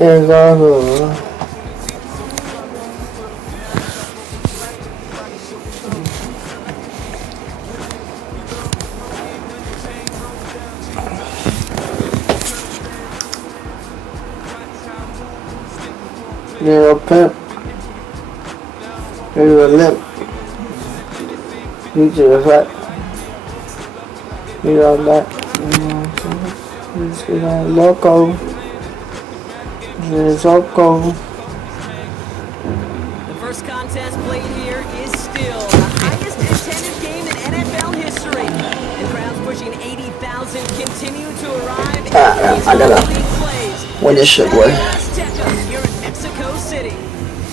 Exactly. You're a pimp. You're a limp. You just like. You know that. You just get on loco. It's loco. The first contest played here is still the highest attended game in NFL history. And crowds pushing 80,000 continue to arrive. I gotta win this shit, boy. Here in Mexico City.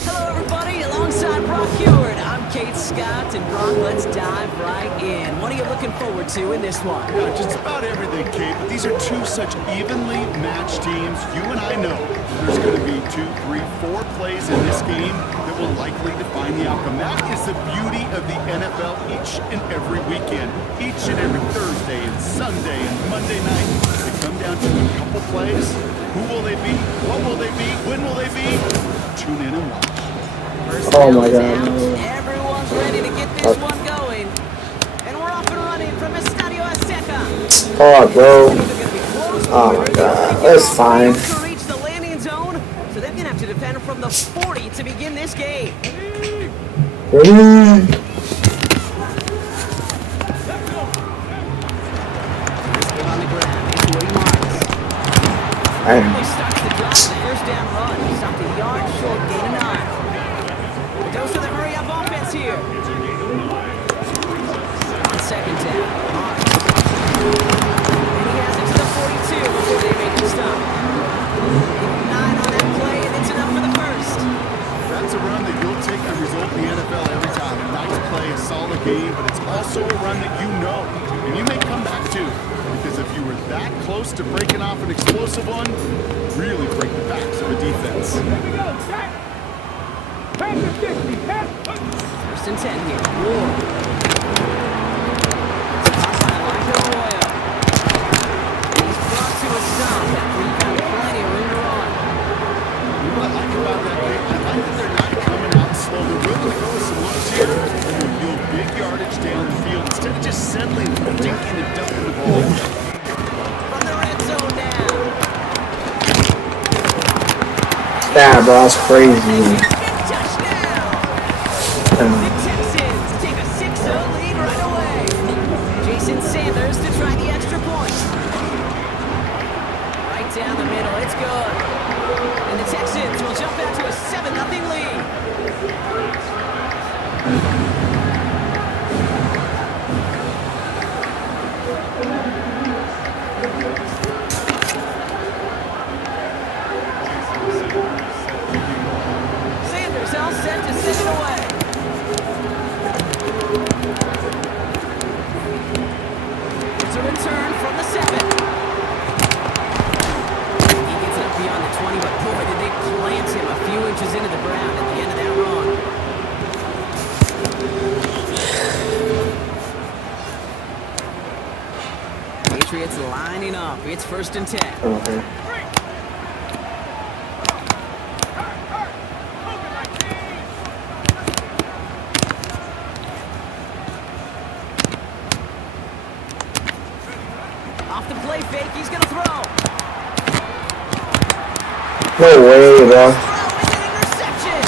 Hello, everybody. Alongside Brock Heward, I'm Kate Scott, and Brock, let's dive right in. What are you looking forward to in this one? Yeah, just about everything, Kate. But these are two such evenly matched teams. You and I know there's going to be 2, 3, 4 plays in this game that will likely define the outcome. That is the beauty of the NFL each and every weekend. Each and every Thursday and Sunday and Monday night, they come down to a couple plays. Who will they be? What will they be? When will they be? Tune in and watch. Oh my God. Everyone's ready to get this one going. And we're off and running from Estadio Azteca. Oh, bro. Oh my God. That's fine. To reach the landing zone, so they're gonna have to defend from the 40 to begin this game. Starts the drive, the first down run. He stopped a yard short, gain of 9. Goes to the hurry-up offense here. On second down, Marks. And he has it to the 42 before they make the stop. 9 on that play, and it's enough for the first. That's a run that you'll take the result in the NFL every time. A nice play, a solid game, but it's also a run that you know, and you may come back to. Because if you were that close to breaking off an explosive one, really break the backs of a defense. First and 10 here. Ward. He's brought to a stop after he found plenty of room to run. You know what I like about that game? I like that they're not coming out slow. They're willing to go with some looks here and they'll build big yardage down the field instead of just settling for dinking and dumping the ball. From the red zone now. Damn, bro, that's crazy. Touchdown! The Texans take a 6-0 lead right away. Jason Sanders to try the extra point. Right down the middle, it's good. And the Texans will jump out to a 7-0 lead. Sanders all set to send it away. It's a return from the 7. He gets it up beyond the 20, but boy, did they plant him a few inches into the ground at the end of that run. Patriots lining up. It's first and 10. Okay. Off the play fake, he's gonna throw. No way, bro. Throw is an interception.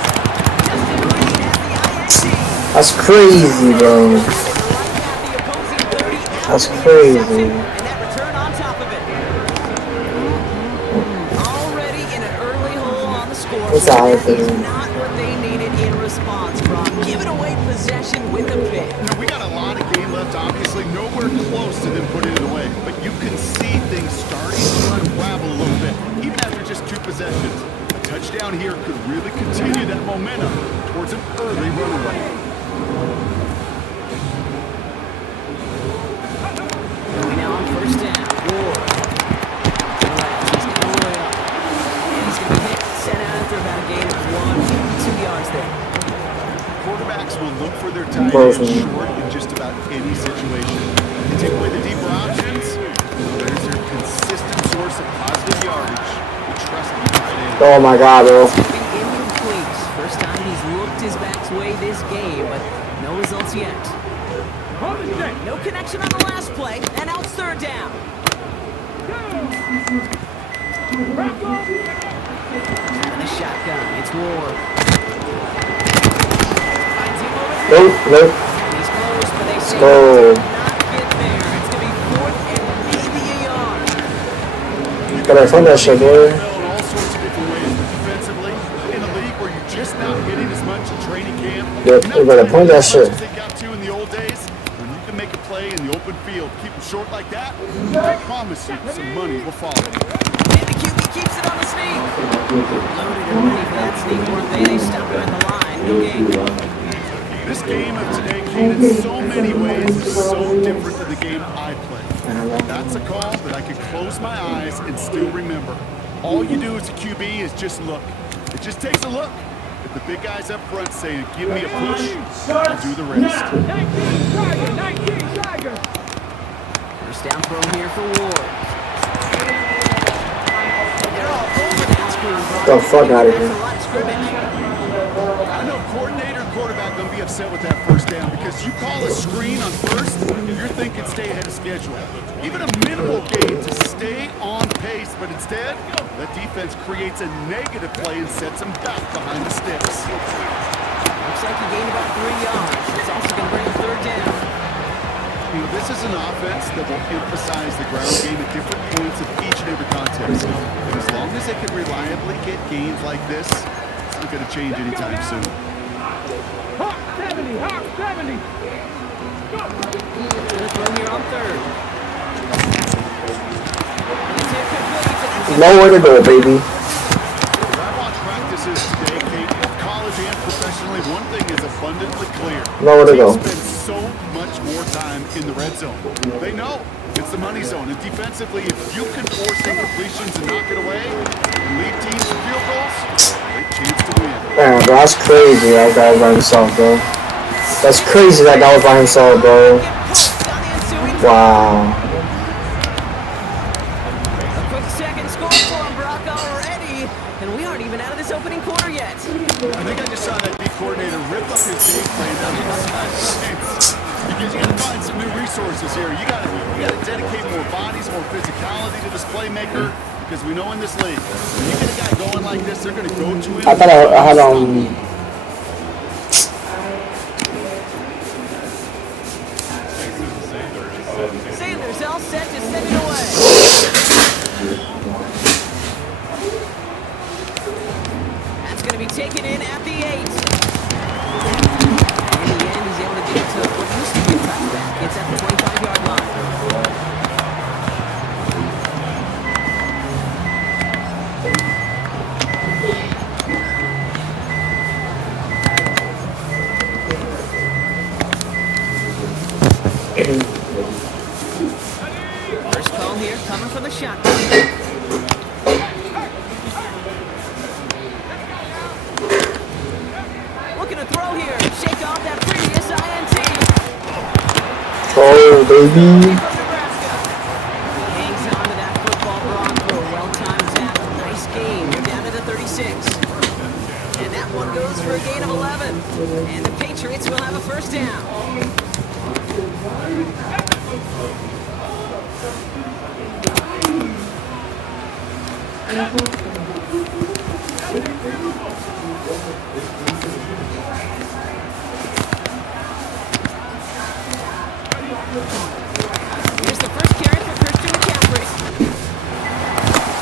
Justin Reed has the INT. That's crazy, bro. Right at the opposing 30. That's crazy. And that return on top of it. Already in an early hole on the scoreboard. It's all That is good. not what they needed in response, Brock. Giving away possession with a pick. We got a lot of game left, obviously. Nowhere close to them putting it away. But you can see things starting to unravel a little bit, even after just 2 possessions. A touchdown here could really continue that momentum towards an early runaway. Going now on first down. Ward. To the left. He's going all the way up. And he's going to be hit. Set out after about a gain of 2 yards there. Quarterbacks will look for their tight Close end one. short in just about any situation. You take away the deeper options, there's your consistent source of positive yardage. The Oh my God, bro. Incomplete. First time he's looked his back's way this game, but no results yet. No connection on the last play, and now it's third down. And the shotgun, it's Ward. Nope, nope. He's close, but they say Oh. not get there. It's going to be fourth and maybe a yard. Gotta find that shit, boy. In all sorts of different ways, but defensively, in a league where you're just not hitting as much in training camp. Yep, you better point that shit. They got to in the old days, when you can make a play in the open field, keep them short like that, I promise you some money will follow. And the QB keeps it on the sneak. Loaded and ready for that sneak, weren't they? They stopped him at the line. No gain. This game of today, Kate, in so many ways is so different than the game I played. That's a call that I can close my eyes and still remember. All you do as a QB is just look. It just takes a look. If the big guys up front say, give me a push, I'll do the rest. 19 Tiger. First down throw here for Ward. They're all over that screen. Get the fuck out of here. I know coordinator and quarterback going to be upset with that first down because you call a screen on first, you're thinking stay ahead of schedule. Even a minimal gain to stay on pace, but instead, the defense creates a negative play and sets them back behind the sticks. Looks like he gained about 3 yards. It's also going to bring a third down. You know, this is an offense that will emphasize the ground game at different points of each and every contest. And as long as they can reliably get gains like this, it's not going to change anytime soon. Hawk 70, Hawk 70. Gonna throw here on third. Nowhere to go, baby. As I watch practices today, Kate, college and professionally, one thing is abundantly clear. Nowhere to go. Teams spend so much more time in the red zone. They know it's the money zone. And defensively, if you can force incompletions and knock it away, and lead teams to field goals, great chance to win. Man, bro, that's crazy that guy was by himself, bro. That's crazy that guy was by himself, bro. Wow. A quick second score for him, Brock, already. And we aren't even out of this opening quarter yet. I think I just saw that D coordinator rip up his game plan down the sidelines. Because you got to find some new resources here. You got to dedicate more bodies, more physicality to this playmaker. Because we know in this league, when you get a guy going like this, they're going to go to him. I thought I had Sanders all set to send it away. That's going to be taken in at the 8. And in the end, he's able to get to what used to be a touchback. It's at the 25-yard line. First call here, coming from the shotgun. Looking to throw here, shake off that previous INT. oh, baby. He hangs on to that football, Brock, for a well-timed tackle. Nice game. We're down to the 36. And that one goes for a gain of 11. And the Patriots will have a first down. Here's the first carry for Christian McCaffrey.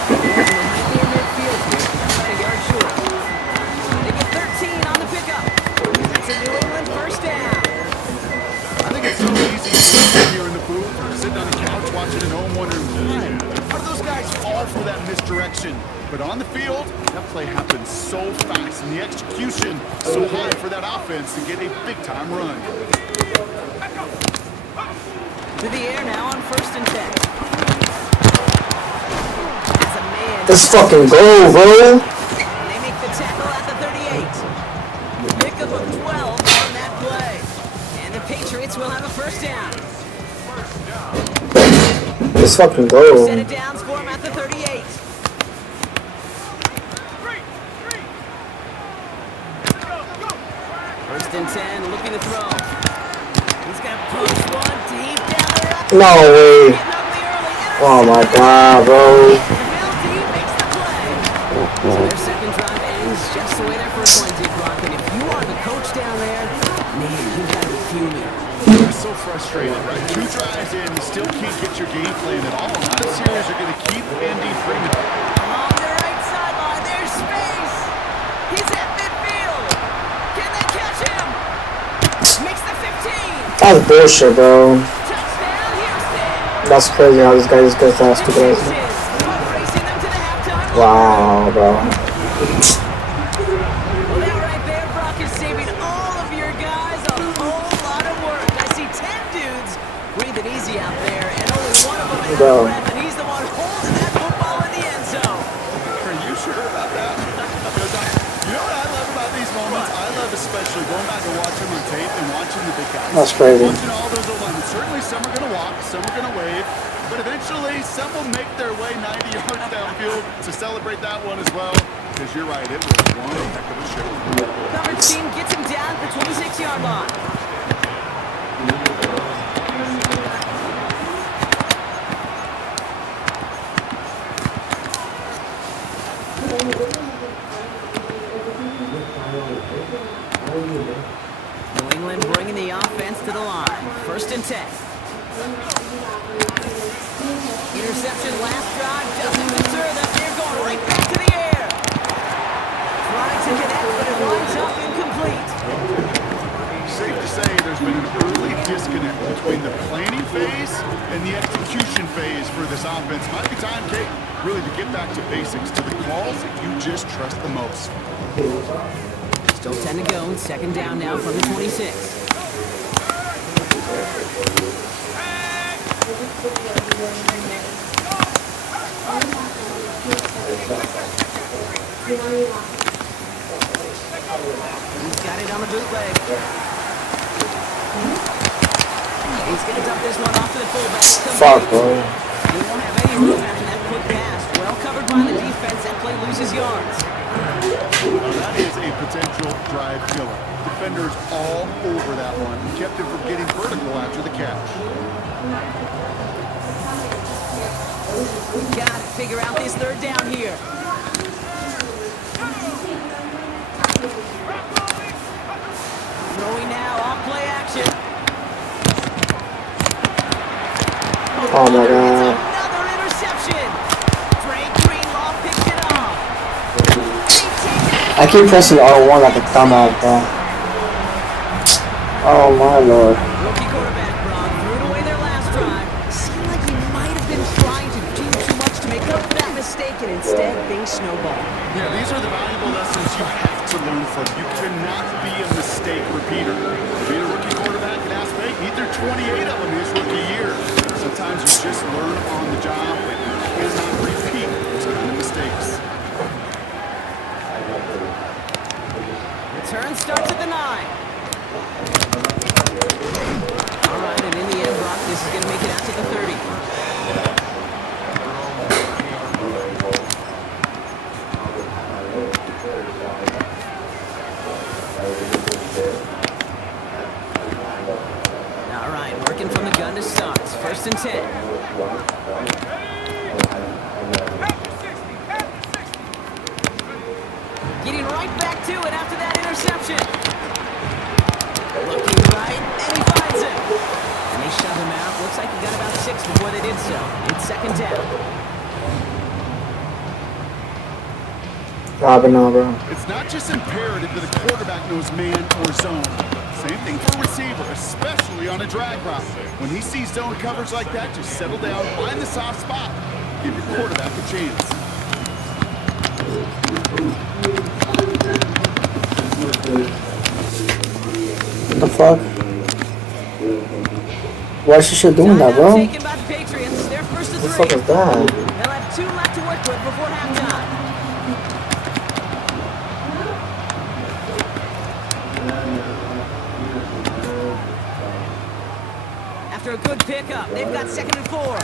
Behind the midfield here, about a yard short. They get 13 on the pickup. That's a New England first down. I think it's so easy to sit here in the booth or sitting on the couch watching at home wondering, how do those guys fall for that misdirection? But on the field, that play happens so fast and the execution so high for that offense to get a big-time run. To the air now on 1st and 10. As a man. Let's fucking go, bro. And they make the tackle at the 38. Pickup of 12 on that play. And the Patriots will have a first down. Let's fucking Set go. it downs for him at the 38. First and 10, looking to throw. He's got to push one deep down the right. No way. Getting ugly early. Oh my god, bro. Penalty makes the play. So their second drive ends just the way their first one did, Brock. And if you are the coach down there, man, you've got to be fuming. You're so frustrated, right? 2 drives in, you still can't get your game plan at all. A lot of series are going to keep Andy Freeman. Along the right sideline, there's space. He's at midfield. Can they catch him? Makes the 15. That's bullshit, bro. Touchdown, Houston. That's crazy how this guy just gets that stupid. Racing them to the halftime line. Wow, bro. Well, that right there, Brock, is saving all of your guys a whole lot of work. I see 10 dudes breathing easy out there, and only one of them is out of breath, and he's the one holding that football in the end zone. Are you sure about that? You know what I love about these moments? I love especially going back and watching on tape and watching the big guys. That's crazy. Watching all those alignments. Certainly some are going to walk, some are going to wave, but eventually some will make their way 90 yards downfield to celebrate that one as well. Because you're right, it was one heck of a show. Coverage team gets him down at the 26-yard line. New England bringing the offense to the line. First and 10. Interception last drive doesn't deter them. They're going right back to the air. Trying to connect, but it winds up incomplete. Safe to say there's been an early disconnect between the planning phase and the execution phase for this offense. Might be time, Kate, really to get back to basics, to the calls that you just trust the most. Still 10 to go. Second down now from the 26. He's got it on the bootleg. He's going to dump this one off to the fullback. Fuck, bro. He won't have any room after that quick pass. Well covered by the defense. That play loses yards. That is a potential drive killer. Defenders all over that one. Kept him from getting vertical after the catch. Got to figure out this third down here. Throwing now, off play action. Oh my god. Another interception. Drake Greenlaw picks it off. I keep pressing R1 like a dumbass, bro. Oh my lord. Rookie quarterback Brock threw it away their last drive. Seemed like he might have been trying to do too much to make up for that mistake, and instead things snowballed. Yeah, these are the valuable lessons you have to learn from. You cannot be a mistake repeater. Being a rookie quarterback in Aspen, either 28 of them his rookie year. Sometimes you just learn on the job that you cannot repeat those kind of mistakes. Return starts at the 9. All right, and in the end, Brock, this is going to make it out to the 30. All right, working from the gun to start. It's first and 10. Getting right back to it after that interception. Looking right, and he finds it. And they shove him out. Looks like he got about 6 before they did so. It's second down. No, bro. It's not just imperative that a quarterback knows man or zone. Same thing for a receiver, especially on a drag route. When he sees zone coverage like that, just settle down, find the soft spot, give your quarterback a chance. What the fuck? Why is she shit doing that, bro? Taken by the Patriots. They're first to 3. What the fuck is that? They'll have 2 left to work with before halftime. After a good pickup, they've got second and 4.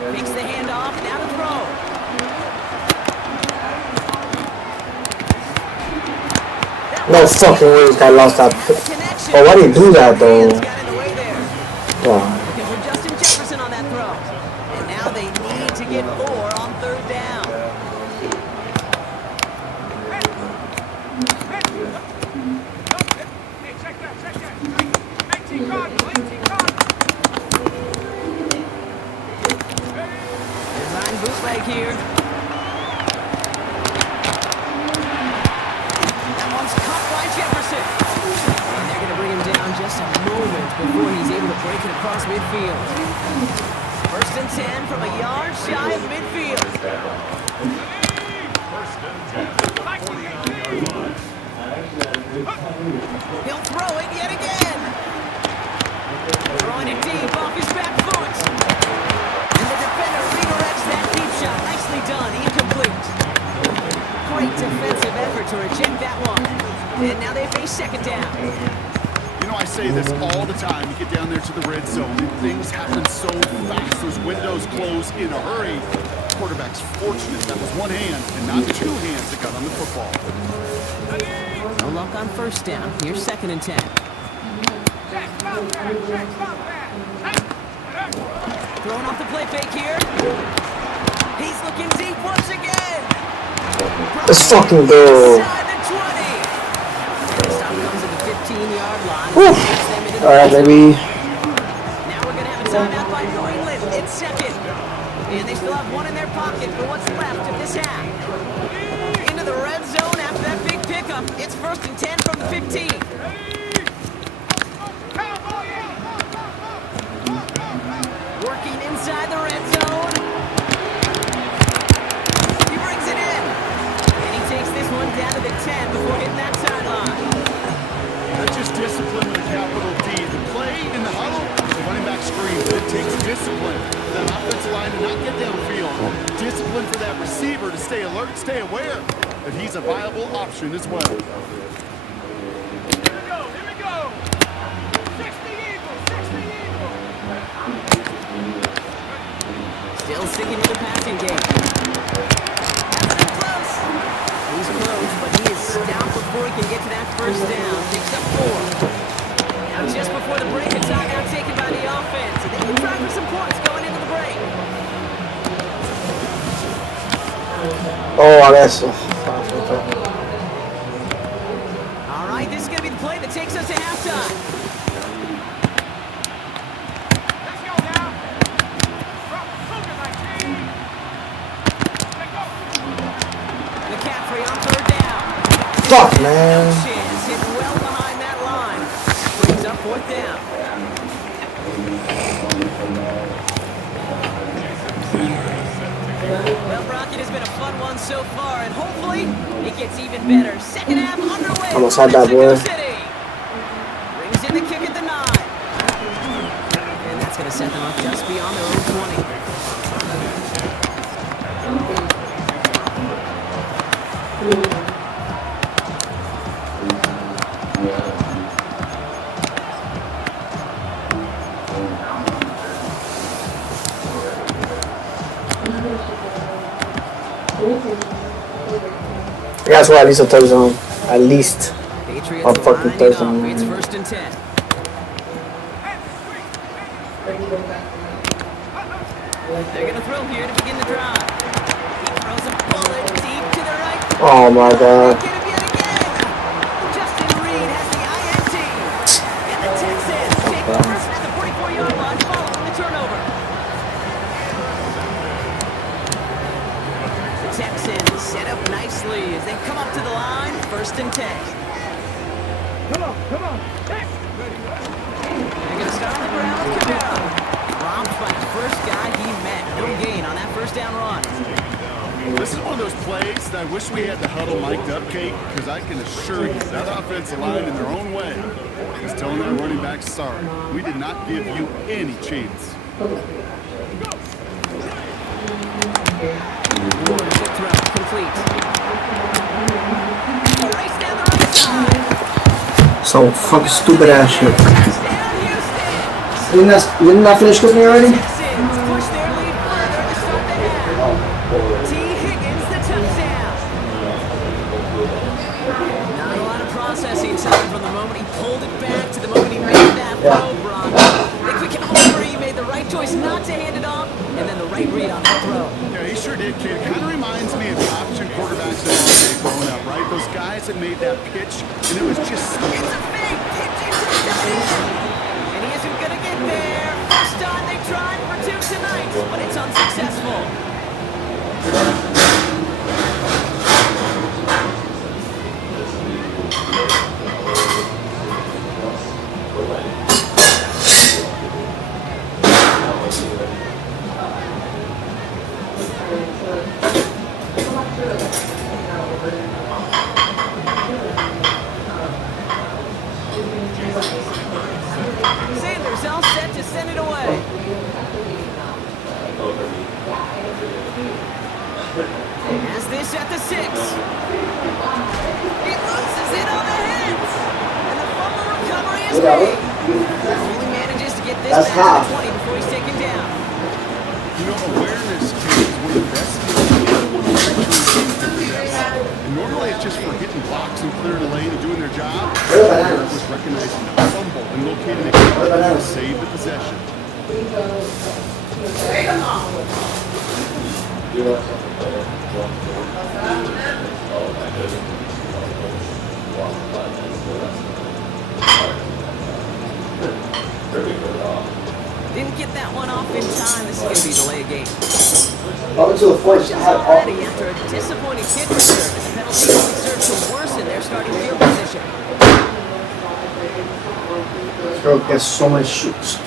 Fakes the handoff, now to throw. No fucking way this guy lost that. Oh, why did he do that though? Oh. Looking for Justin Jefferson on that throw. And now they need to get 4 on 3rd down. Design bootleg here. That one's caught by Jefferson. And they're going to bring him down just a moment before he's able to break it across midfield. 1st and 10 from a yard shy of midfield. He'll throw it yet again. Throwing it deep off his back foot. And the defender redirects that deep shot. Nicely done. Incomplete. Great defensive effort to reject that one. And now they face 2nd down. You know, I say this all the time. You get down there to the red zone, and things happen so fast. Those windows close in a hurry. Quarterback's fortunate that was one hand and not 2 hands that got on the football. No luck on 1st down. Here's 2nd and 10. Throwing off the play fake here. He's looking deep once again. Let's fucking go. Inside the 20. Stop comes at the 15-yard line. Alright, baby. Now we're going to have a timeout by New England. It's 2nd. And they still have 1 in their pocket for what's left of this half. Into the red zone after that big pickup. It's 1st and 10 from the 15. Working inside the red zone. He brings it in. And he takes this one down to the 10 before hitting that sideline. That's just discipline with a capital D. The play in the huddle, the running back screams. It takes discipline for that offensive line to not get downfield. Discipline for that receiver to stay alert, stay aware that he's a viable option as well. Here we go. 60 Eagles, 60 Eagles. Still sticking with the passing game. That's been close. He's close, but he is stopped before he can get to that 1st down. Picks up 4. Now just before the break, a timeout taken by the offense. And they can try for some points going into the break. Oh, adesso. All right, this is going to be the play that takes us to halftime. Let's go now. Cougar 19. Let's go. McCaffrey on 3rd down. Fuck, man. Chance hit well behind that line. Brings up 4th down. Well, Brock, it has been a fun one so far, and hopefully it gets even better. 2nd half underway. Almost had that, boy. City. Brings in the kick at the 9. And that's going to set them up just beyond their own 20. That's why at least a touchdown. At least Patriots a fucking lining up. touchdown. It's 1st and 10. They're going to throw here to begin the drive. He throws a bullet deep to the right. Oh my god. Get him yet again. Justin Reed has the INT. And the Texans take over at the 44-yard line following the turnover. The Texans set up nicely as they come up to the line. 1st and 10. Come on. Hey. They're going to start on the ground with Camaro. Romped by the first guy he met. No gain on that 1st down run. This is one of those plays that I wish we had the huddle mic'd up, Kate, because I can assure you that offensive line in their own way is telling their running back, sorry, we did not give you any chance. Throw complete. Race down the right side. So fucking stupid ass shit. Touchdown, Houston. Didn't that finish with me already? Texans push their lead further successful. Sanders all set to send it away. Has this at the 6. He loses it on the hits. And the fumble recovery is made. Only manages to get this back to the 20 before he's taken down. You know, awareness is one of the best skills anyone on the team can possess. And normally it's just for hitting blocks and clearing the lane and doing their job. It was recognizing the fumble and locating the keeper to save the possession. Didn't get that one off in time. This is going to be delay of game. Up until the point, I had all. Already after a disappointing kick return, the penalty only serves to worsen their starting field position. This girl gets so many shoots.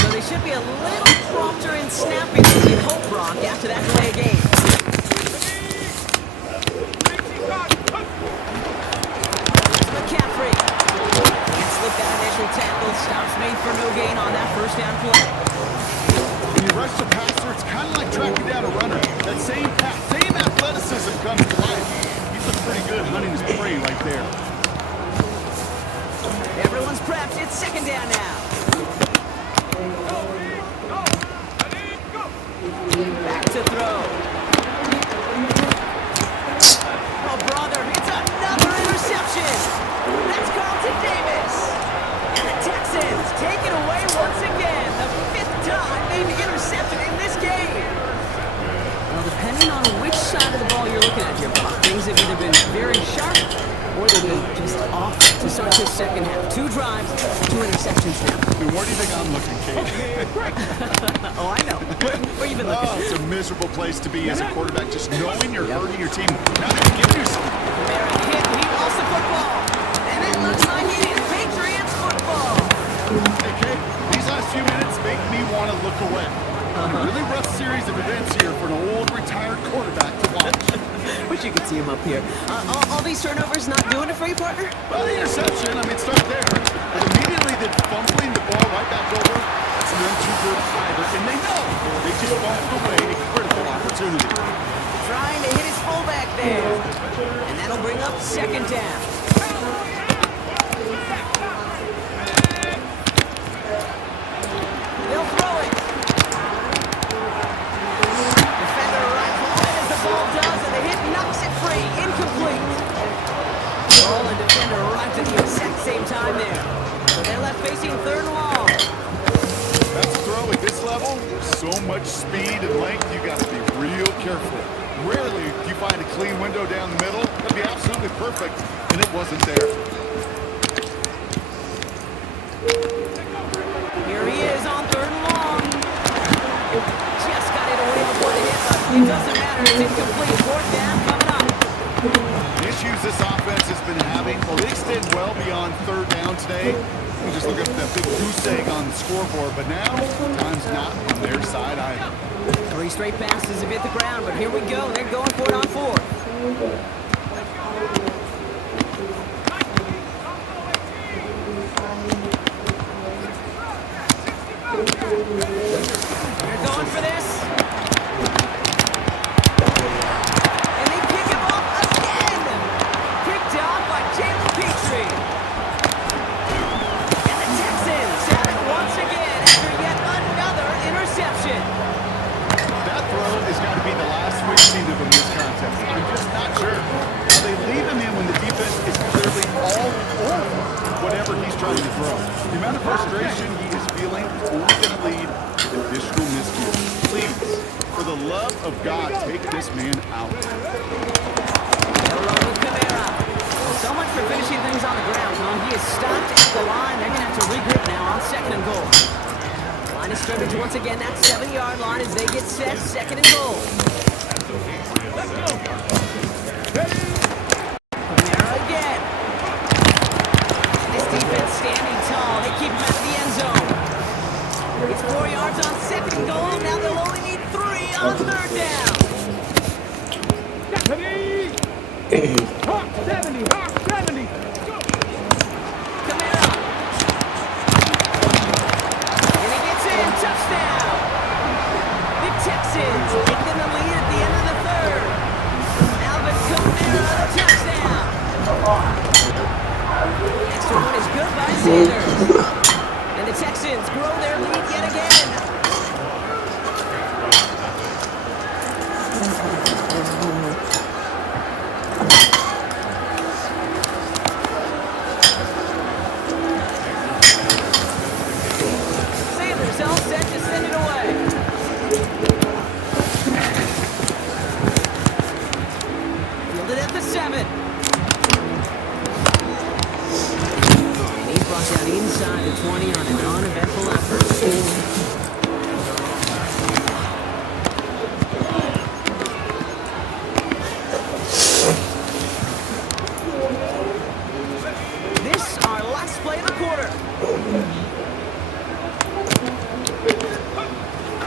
So they should be a little prompter in snapping this in hope, Brock, after that delay of game. McCaffrey. Can't slip that initial tackle. Stops made for no gain on that first down play. When you rush the passer, it's kind of like tracking down a runner. That same pass, same athleticism comes to life. He's looking pretty good hunting his prey right there. Everyone's prepped. It's second down now. Back to throw. Oh, brother, it's another interception. That's Carlton Davis. And the Texans take it away once again. The 5th time they've intercepted in this game. Well, depending on which side of the ball you're looking at here, Bob, things have either been very sharp or they've been just off to start this second half. 2 drives, 2 interceptions now. And where do you think I'm looking, Kate? Oh, I know. Where you been looking? Oh, it's a miserable place to be as a quarterback, just knowing you're hurting your team. Now they're giving you some. Kamara hit, he lost the football. And it looks like it is Patriots football. Hey, Kate, these last few minutes make me want to look away. A really rough series of events here for an old retired quarterback to watch. Wish you could see him up here. All these turnovers not doing it for you, partner? Well, the interception, I mean, start there. But immediately they're fumbling the ball right back over. It's none too good either. And they know they just fumbled away a critical opportunity. Trying to hit his fullback there. And that'll bring up second down. They'll throw it. Defender rifles it as the ball does, and the hit knocks it free. Incomplete. Ball and defender arrived at the exact same time there. So they're left facing third and long. That's a throw at this level. So much speed and length, you got to be real careful. Rarely do you find a clean window down the middle. That'd be absolutely perfect, and it wasn't there. Here he is on third and long. Just got it away before the hit, but it doesn't matter. It's incomplete. Fourth down coming up. The issues this offense has been having, well, they extend well beyond third down today. We just look at that big goose egg on the scoreboard, but now time's not on their side either. 3 straight passes have hit the ground, but here we go. They're going for it on 4th. They're going for this. And they pick him off again. Picked off by Jalen Petrie. And the Texans have it once again after yet another interception. That throw has got to be the last we've seen of him in this contest. I'm just not sure. Now, they leave him in when the defense is clearly all over whatever he's trying to throw. The amount of frustration he is feeling is only going to lead to additional miscues. Please, for the love of God, take this man out. Kamara. So much for finishing things on the ground, huh? He is stopped at the line. They're going to have to regroup now on 2nd and goal. scrimmage once again, that 7-yard line as they get set, second and goal. Kamara again. This defense standing tall. They keep him out of the end zone. It's 4 yards on second and goal. Now they'll only need 3 on third down. 70, Hawk 70. Kamara. And he gets in. Touchdown. The Texans take them the lead at the end of the third. Alvin Kamara, touchdown. Next one is good by Sanders. And the Texans grow their lead yet again. Sanders all set to send it away. Fielded at the 7. And he's brought down inside the 20 on an uneventful effort. This our last play of the quarter.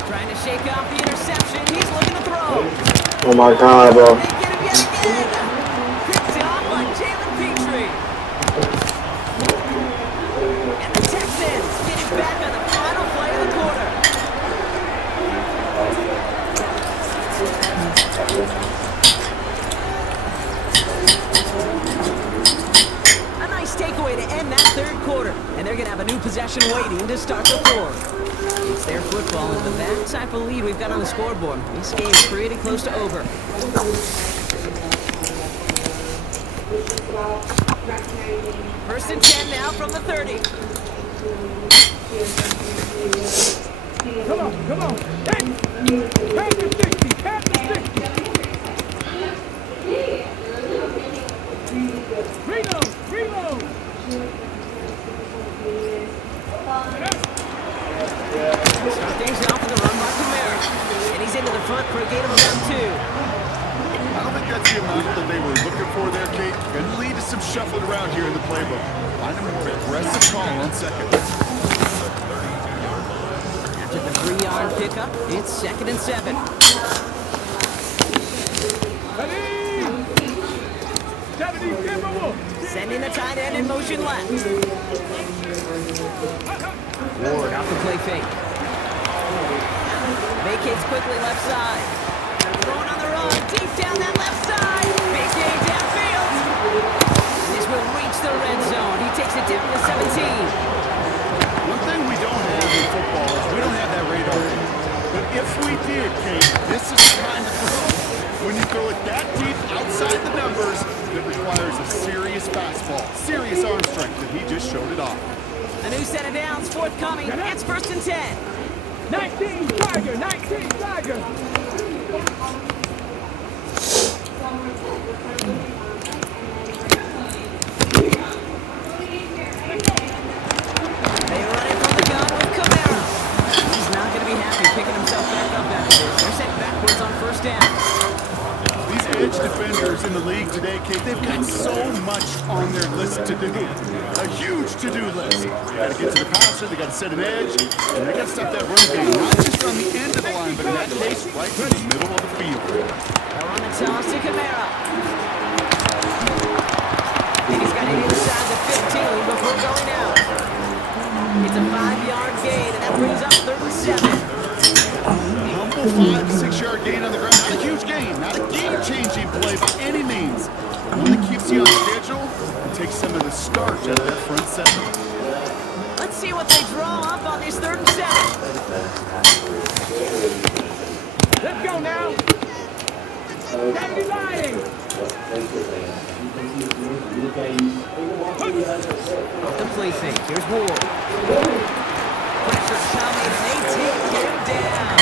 Trying to shake off the interception. He's looking to throw. Oh my God, bro. They get him yet again. Picked off by Jalen Petrie. And the Texans get him back on the final play of the quarter. A nice takeaway to end that third quarter. And they're going to have a new possession waiting to start the fourth. It's their football, and with that type of lead we've got on the scoreboard, this game's pretty close to over. First and 10 now from the 30. Come on. Hey, pass the 60, pass the 60. Reload. Start things off with a run by Kamara. And he's into the front for a gain of about 2. I don't think that's the amount that they were looking for there, Kate. Going to lead to some shuffling around here in the playbook. Find a more aggressive call on second. After the 3-yard pickup, it's second and 7. Sending the tight end in motion left. Ward off the play fake. Vacates quickly left side. Throwing on the run, deep down that left side. Big game downfield. This will reach the red zone. He takes it down to 17. One thing we don't have in football is we don't have that radar. But if we did, Kate, this is the kind of throw. When you throw it that deep outside the numbers, it requires a serious fastball, serious arm strength, and he just showed it off. A new set of downs forthcoming. It's first and 10. 19 Tiger. They run it from the gun with Kamara. He's not going to be happy picking himself back up after this. They're sent backwards on first down. These edge defenders in the league today, Kate, they've got so much on their list to do. A huge to-do list. They got to get to the passer, they got to set an edge, and they got to stop that run game, not just on the end of the line, but in that case, right in the middle of the field. They'll run the toss to Kamara. And he's got it inside the 15 before going out. It's a 5-yard gain, and that brings up third and 7. Humble 5 to 6 yard gain on the ground. Not a huge gain, not a game-changing play by any means. One that keeps you on schedule and takes some of the starch out of that front seven. Let's see what they draw up on this third and 7. Let's go now. 70 lying. Off the play fake. Here's Ward. Pressure coming, and they take him down.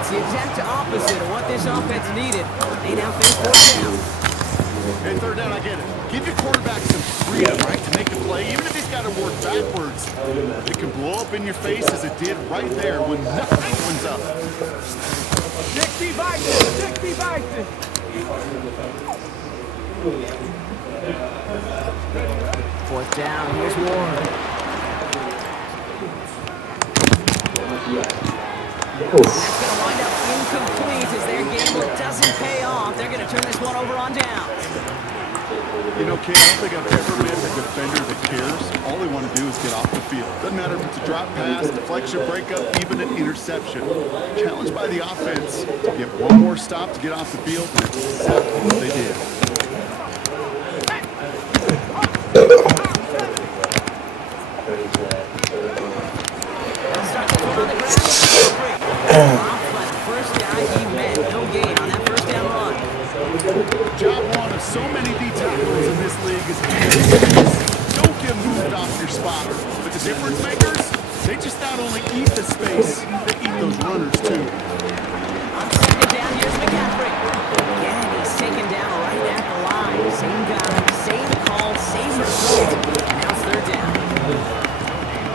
It's the exact opposite of what this offense needed. They now face fourth down. Hey, third down, I get it. Give your quarterback some freedom, right, to make the play, even if he's got to work back. backwards. It can blow up in your face as it did right there when nothing opens up. 60 Vikings, 60 Vikings. Fourth down, here's Ward. That's going to wind up incomplete as their gamble doesn't pay off. They're going to turn this one over on downs. You know, Kate, I don't think I've ever met a defender that cares. All they want to do is get off the field. Doesn't matter if it's a drop pass, deflection, breakup, even an interception. Challenged by the offense to get one more stop to get off the field, and that's exactly what they did. First down, he met no gain on that first down run. Job one of so many D tackles in this league is defense. Don't get moved off your spot. But the difference makers, they just not only eat the space, they eat those runners too. On second down, here's McCaffrey. Again, he's taken down right at the line. Same guy, same call, same result. And now it's third down.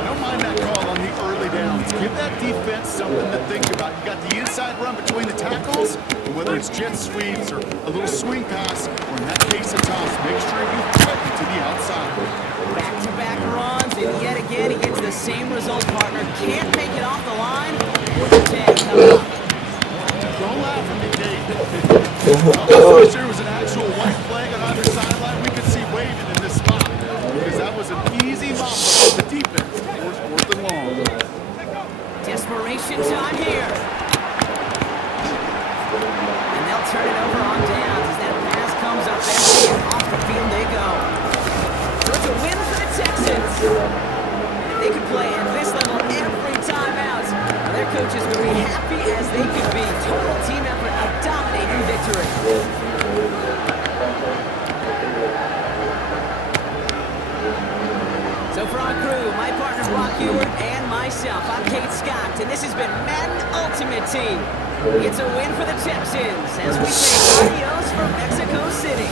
Don't mind that call on the early downs. Give that defense something to think about. You got the inside run between the tackles, and whether it's jet sweeps or a little swing pass, or in that case a toss, make sure you get it to the outside. Back-to-back runs, and yet again he gets the same result, partner. Can't make it off the line. Fourth and 10 coming up. Don't laugh at me, Kate. I wish there was an actual white flag on either sideline we could see waving in this spot, because that was an easy mop-up of the defense. Fourth and long. Desperation time here. And they'll turn it over on downs as that pass comes up empty, and off the field they go. So it's a win for the Texans. And if they could play at this level every time out, their coaches would be happy as they could be. Total team effort, a dominating victory. So for our crew, my partner Brock Ewart and myself, I'm Kate Scott, and this has been Madden Ultimate Team. It's a win for the Texans as we say adios from Mexico City.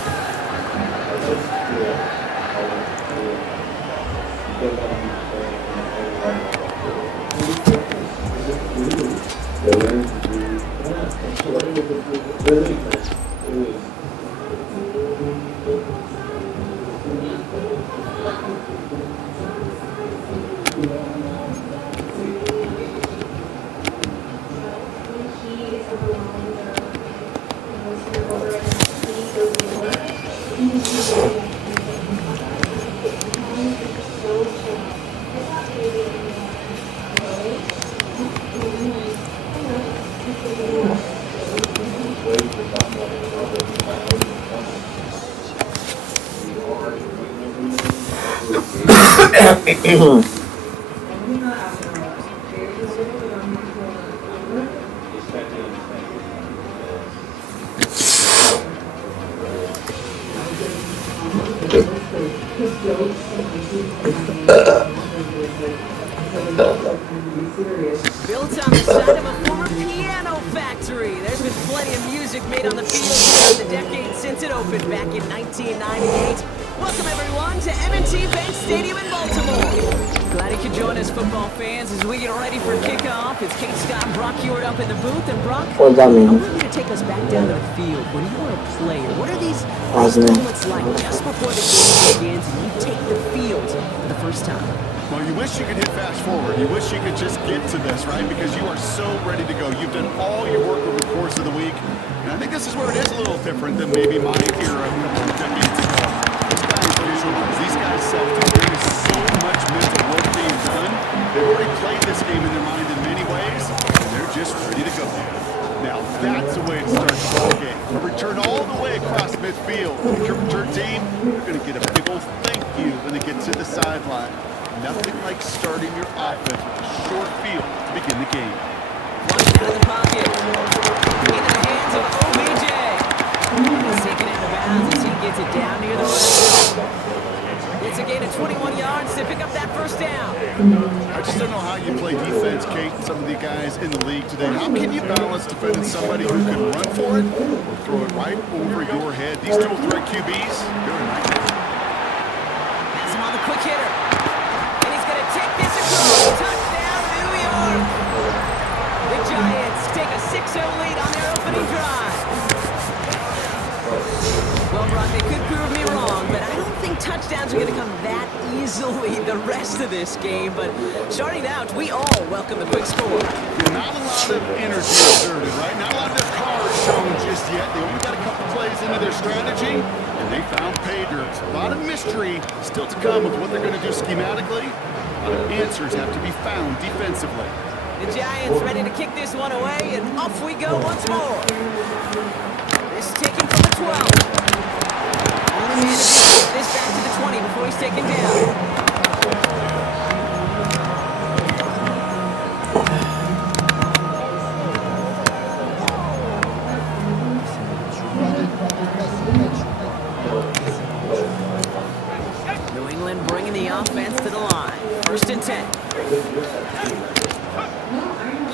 Built on the side of a former piano factory, there's been plenty of music made on the field in the decades since it opened back in 1998. Welcome everyone to M&T Bank Stadium in Baltimore. Glad you could join us, football fans, as we get ready for kickoff. It's Kate Scott and Brock Ewart up in the booth. And Brock, What does that mean? I want you to take us back down to the field. When you were a player, what are these moments like just before the game begins and you take the field for the first time? Well, you wish you could hit fast forward. You wish you could just get to this, right? Because you are so ready to go. You've done all your work over the course of the week. And I think this is where it is a little different than maybe my era a couple of decades ago. These guys visualize. These guys self-do. There is so much mental work being done. They've already played this game in their mind in many ways, and they're just ready to go. Now, that's the way to start the ball game. A return all the way across midfield. The return team, they're going to get a big old thank you when they get to the sideline. Nothing like starting your offense with a short field to begin the game. Flushed out of the pocket. Into the hands of OBJ. He's taken out of bounds as he gets it down near the red zone. It's a gain of 21 yards to pick up that first down. I just don't know how you play defense, Kate, and some of the guys in the league today. How can you balance defending somebody who can run for it or throw it right over your head? These dual threat QBs, they're a nightmare. Has him on the quick hitter. And he's lead on their opening drive. Well, Brock, they could prove me wrong, but I don't think touchdowns are going to come that easily the rest of this game. But starting out, we all welcome the quick score. Not a lot of energy exerted, right? Not a lot of their cards shown just yet. They only got a couple plays into their strategy, and they found pay dirt. A lot of mystery still to come with what they're going to do schematically. A lot of answers have to be found defensively. The Giants ready to kick this one away, and off we go once more. This is taken from the 12. Only man to get this back to the 20 before he's taken down. New England bringing the offense to the line. 1st and 10.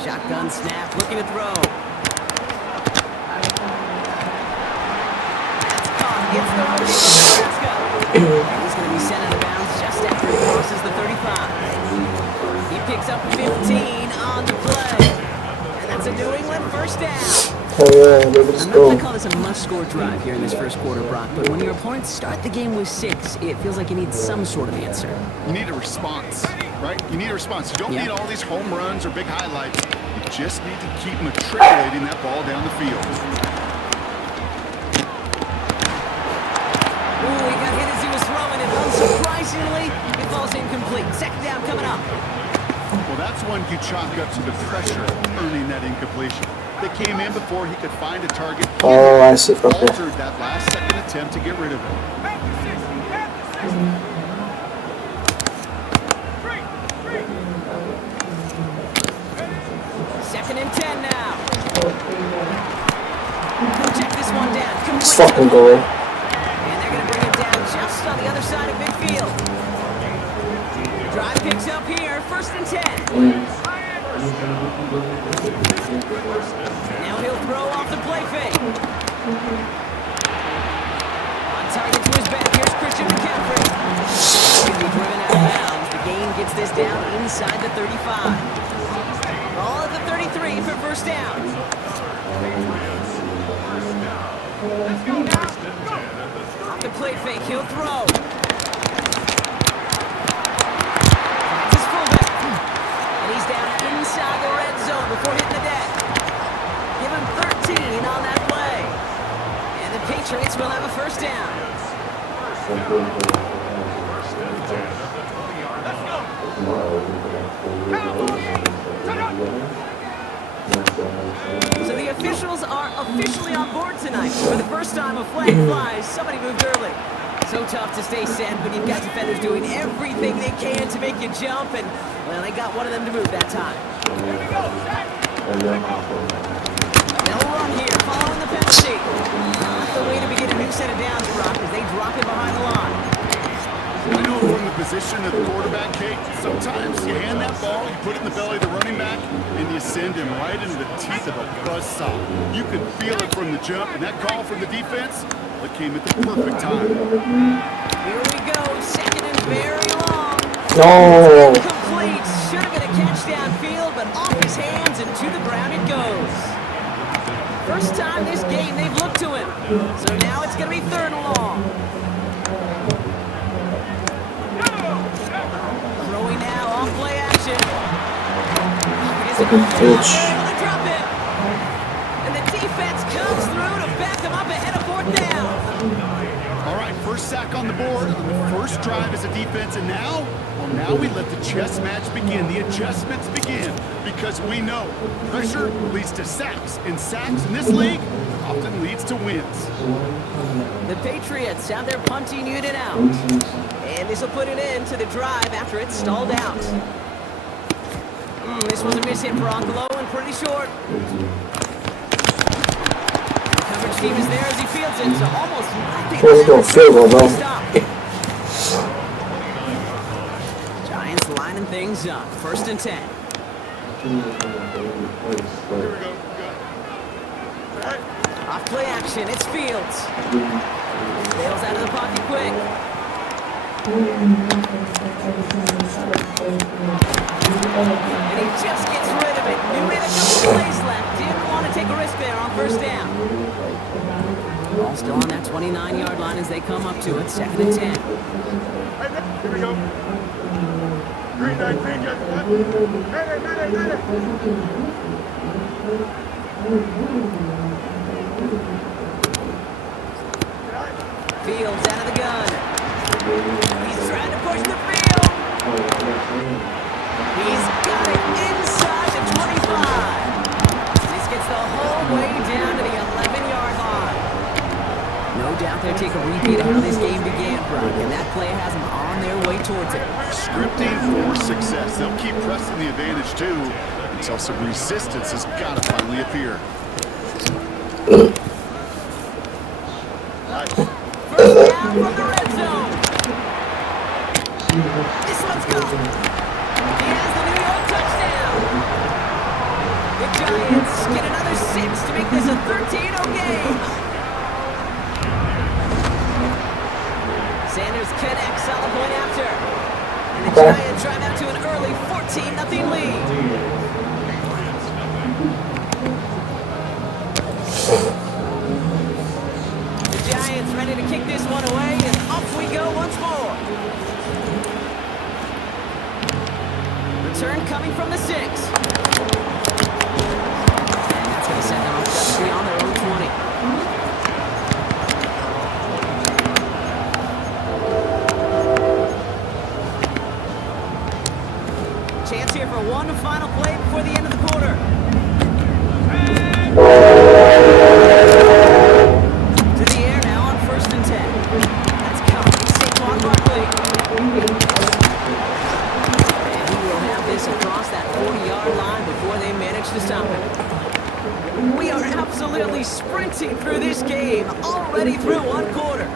Shotgun snap, looking to throw. That's caught. Gets the rookie from Nebraska. He's going to be sent out of bounds just after he crosses the 35. He picks up 15 on the play. And that's a New England 1st down. Oh yeah, baby, let's I'm not go. going to call this a must-score drive here in this first quarter, Brock, but when your opponents start the game with 6, it feels like you need some sort of answer. You need a response, right? You need a response. You don't need all these home runs or big highlights. You just need to keep matriculating that ball down the field. Ooh, he got hit as he was throwing it. Unsurprisingly, it falls incomplete. 2nd down coming up. Well, that's one you chalk up to the pressure earning that incompletion. They came in before he could find a target. Oh, I see. Okay. Altered that last second attempt to get rid of it. Back to 60. Back to 60. 2nd and 10 now. Check this one down. Let's fucking go. And they're going to bring it down just on the other side of midfield. Drive picks up here. 1st and 10. Now he'll throw off the play fake. On target to his back. Here's Christian McCaffrey. He's going to be driven out of bounds. The gain gets this down inside the 35. All at the 33 for 1st down. Off the play fake, he'll throw. Finds his fullback. And he's down inside the red zone before hitting the deck. Give him 13 on that play. And the Patriots will have a 1st down. So the officials are officially on board tonight. For the first time a flag flies, somebody moved early. So tough to stay set, but you've got defenders doing everything they can to make you jump, and, well, they got one of them to move that time. They'll run here, following the penalty. Not the way to begin a new set of downs, Rock, as they drop it behind the line. I know from the position of the quarterback, Kate, sometimes you hand that ball, you put it in the belly of the running back, and you send him right into the teeth of a buzzsaw. You could feel it from the jump, and that call from the defense, it came at the perfect time. Here we go, 2nd and very long. No. Incomplete, should have been a catch downfield, but off his hands and to the ground it goes. First time this game they've looked to him, so now it's going to be 3rd and long. Throwing now, off play action. Fucking bitch. They drop it. And the defense comes through to back them up ahead of 4th down. All right, 1st sack on the board on the 1st drive as a defense, and now, well, now we let the chess match begin. The adjustments begin, because we know pressure leads to sacks, and sacks in this league often leads to wins. The Patriots have their punting unit out. And this will put an end to the drive after it's stalled out. This was a miss hit, Brock, low and pretty short. The coverage team is there as he fields it, so almost Let's go, field goal, bro. Giants lining things up. 1st and 10. Off play action, it's Fields. Bails out of the pocket quick. And he just gets rid of it. Knew he had a couple plays left. Didn't want to take a a risk there on first down. Ball still on that 29-yard line as they come up to it. 2nd and 10. Here we go. Green 19, just ready. Fields out of the gun. He's trying to push the field. He's got it inside the 25. This gets the whole way down to the 11-yard line. No doubt they'll take a repeat of how this game began, Brock, and that play has them on their way towards it. Scripting for success. They'll keep pressing the advantage, too, until some resistance has got to finally appear. First down from the red zone. This one's gone. He has the New York touchdown. The Giants get another 6 to make this a 13-0 game. Sanders connects on the point after. And the Giants drive out to an early 14-0 lead. Giants ready to kick this one away, and off we go once more. Return coming from the 6. And that's going to set them up just beyond their own 20. Chance here for one final play before the end of the quarter. To stop it. We are absolutely sprinting through this game, already through one quarter.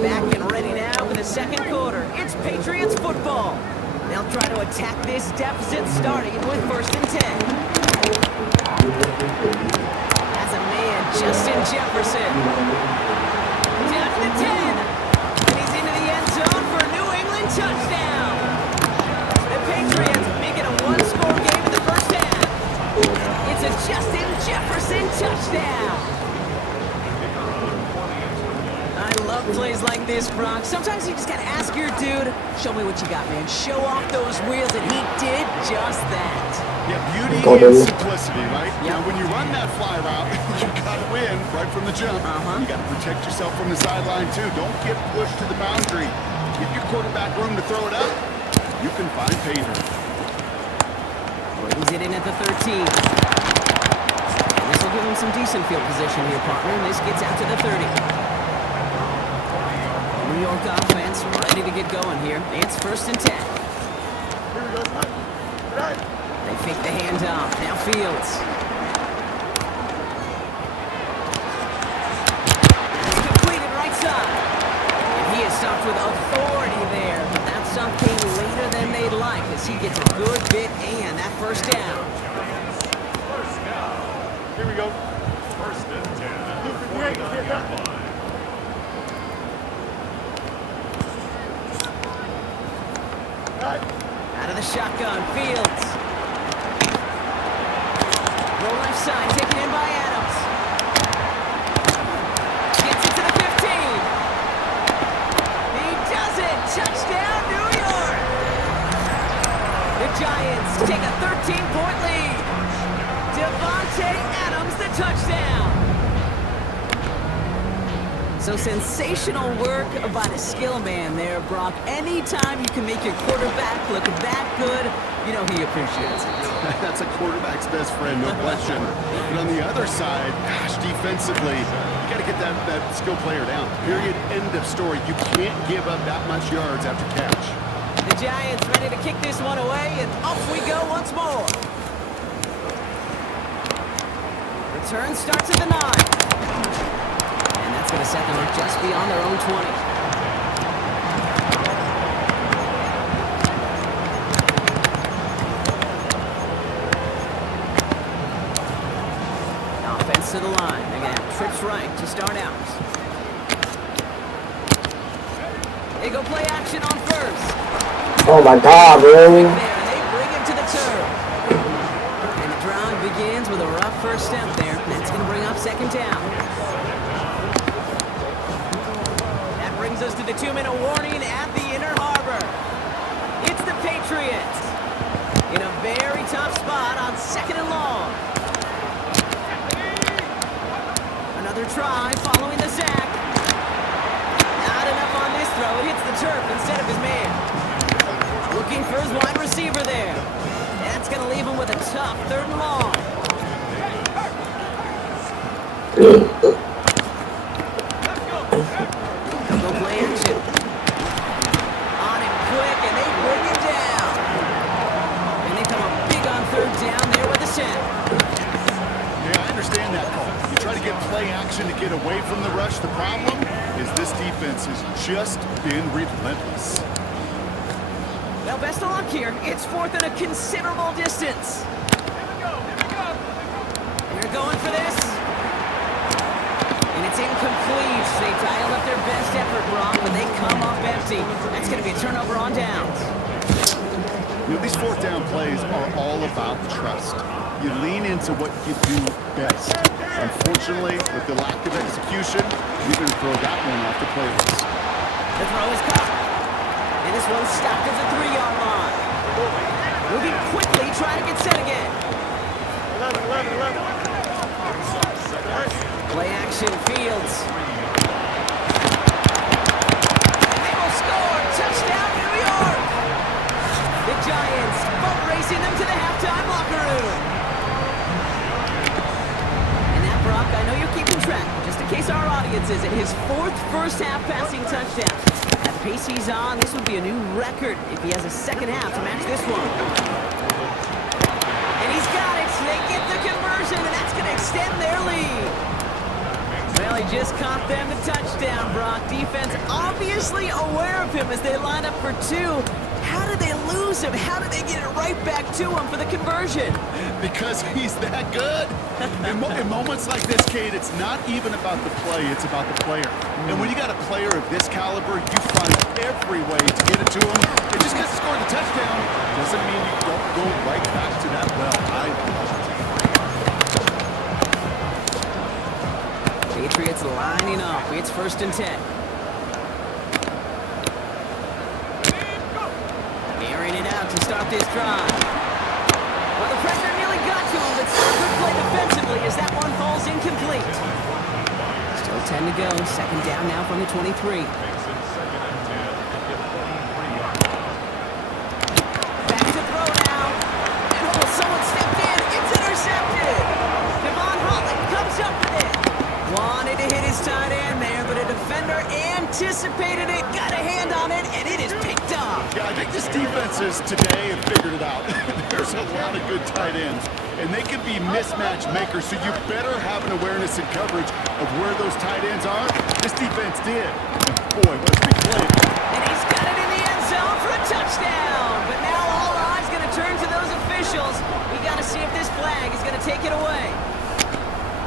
Back and ready now for the second quarter. It's Patriots football. They'll try to attack this deficit starting with 1st and 10. As a man, Justin Jefferson. Down to the 10. And he's into the end zone for a New England touchdown. The Patriots make it a one-score game in the first half. It's a Justin Jefferson touchdown. I love plays like this, Brock. Sometimes you just gotta ask your dude, show me what you got, man. Show off those wheels, and he did just that. Yeah, beauty and simplicity, right? Yep. Now, when you run that fly route, you gotta win right from the jump. You gotta protect yourself from the sideline, too. Don't get pushed to the boundary. Give your quarterback room to throw it up. You can find pay dirt. Brings it in at the 13. And this will give him some decent field position here, partner. And this gets out to the 30. New York offense ready to get going here. It's 1st and 10. They fake the handoff. Now Fields. It's completed right side. And he is stopped with authority there. But that stop came later than they'd like as he gets a good bit and that first down. Here we go. 1st and 10. Out of the shotgun, Fields. Roll left side, taken in by Adams. Gets it to the 15. He does it. Touchdown, New York. The Giants take a 13-point lead. Devontae Adams, the touchdown. So sensational work by the skill man there, Brock. Anytime you can make your quarterback look that good, you know he appreciates it. That's a quarterback's best friend, no question. But on the other side, gosh, defensively, you got to get that skill player down. Period. End of story. You can't give up that much yards after catch. The Giants ready to kick this one away, and off we go once more. Return starts at the 9. That's going to set them up just beyond their own 20. They go play action on first. Oh my God, really? There, and they bring him to the turf. And the drive begins with a rough first step there. That's going to bring up second down. That brings us to the 2-minute warning at the Inner Harbor. It's the Patriots in a very tough spot on second and long. Another try following the sack. Not enough on this throw. It hits the turf instead of his man. Looking for his wide receiver there. That's going to leave him with a tough third and long. They'll go play action. On him quick, and they bring him down. And they come up big on third down there with the sack. Yeah, I understand that call. You try to get play action to get away from the rush. The problem is this defense has just been relentless. Well, best of luck here. It's fourth and a considerable distance. They're going for this. And it's incomplete. They dialed up their best effort, Brock, but they come up empty. That's going to be a turnover on downs. You know, these fourth down plays are all about trust. You lean into what you do best. Unfortunately, with the lack of execution, you're going to throw that one off the playlist. The throw is caught. And this one's stopped at the 3-yard line. Moving quickly, trying to get set again. 11. Play action, Fields. And they will score. Touchdown, New York. The Giants boat racing them to the halftime locker room. And that, Brock, I know you're keeping track, but just in case our audience isn't, his fourth first-half passing touchdown. At the pace he's on, this would be a new record if he has a second half to match this one. And he's got it. They get the conversion, and that's going to extend their lead. Well, he just caught them the touchdown, Brock. Defense obviously aware of him as they line up for two. How did they lose him? How did they get it right back to him for the conversion? Because he's that good. In moments like this, Kate, it's not even about the play, it's about the player. And when you got a player of this caliber, you find every way to get it to him. And just because he scored the touchdown doesn't mean you don't go right back to that well. Patriots lining up. It's 1st and 10. Airing it out to start this drive. Well, the pressure nearly got to him, but still good play defensively as that one falls incomplete. Still 10 to go. Second down now from the 23. Back to throw now. And someone stepped in. It's intercepted. Devon Holland comes up with it. Wanted to hit his tight end there, but a defender anticipated it, got a hand on it, and it is picked up. Yeah, I think this defenses today have figured it out. There's a lot of good tight ends, and they can be mismatch makers, so you better have an awareness and coverage of where those tight ends are. This defense did. And boy, what a big play. And he's got it in the end zone for a touchdown. But now all eyes going to turn to those officials. We got to see if this flag is going to take it away.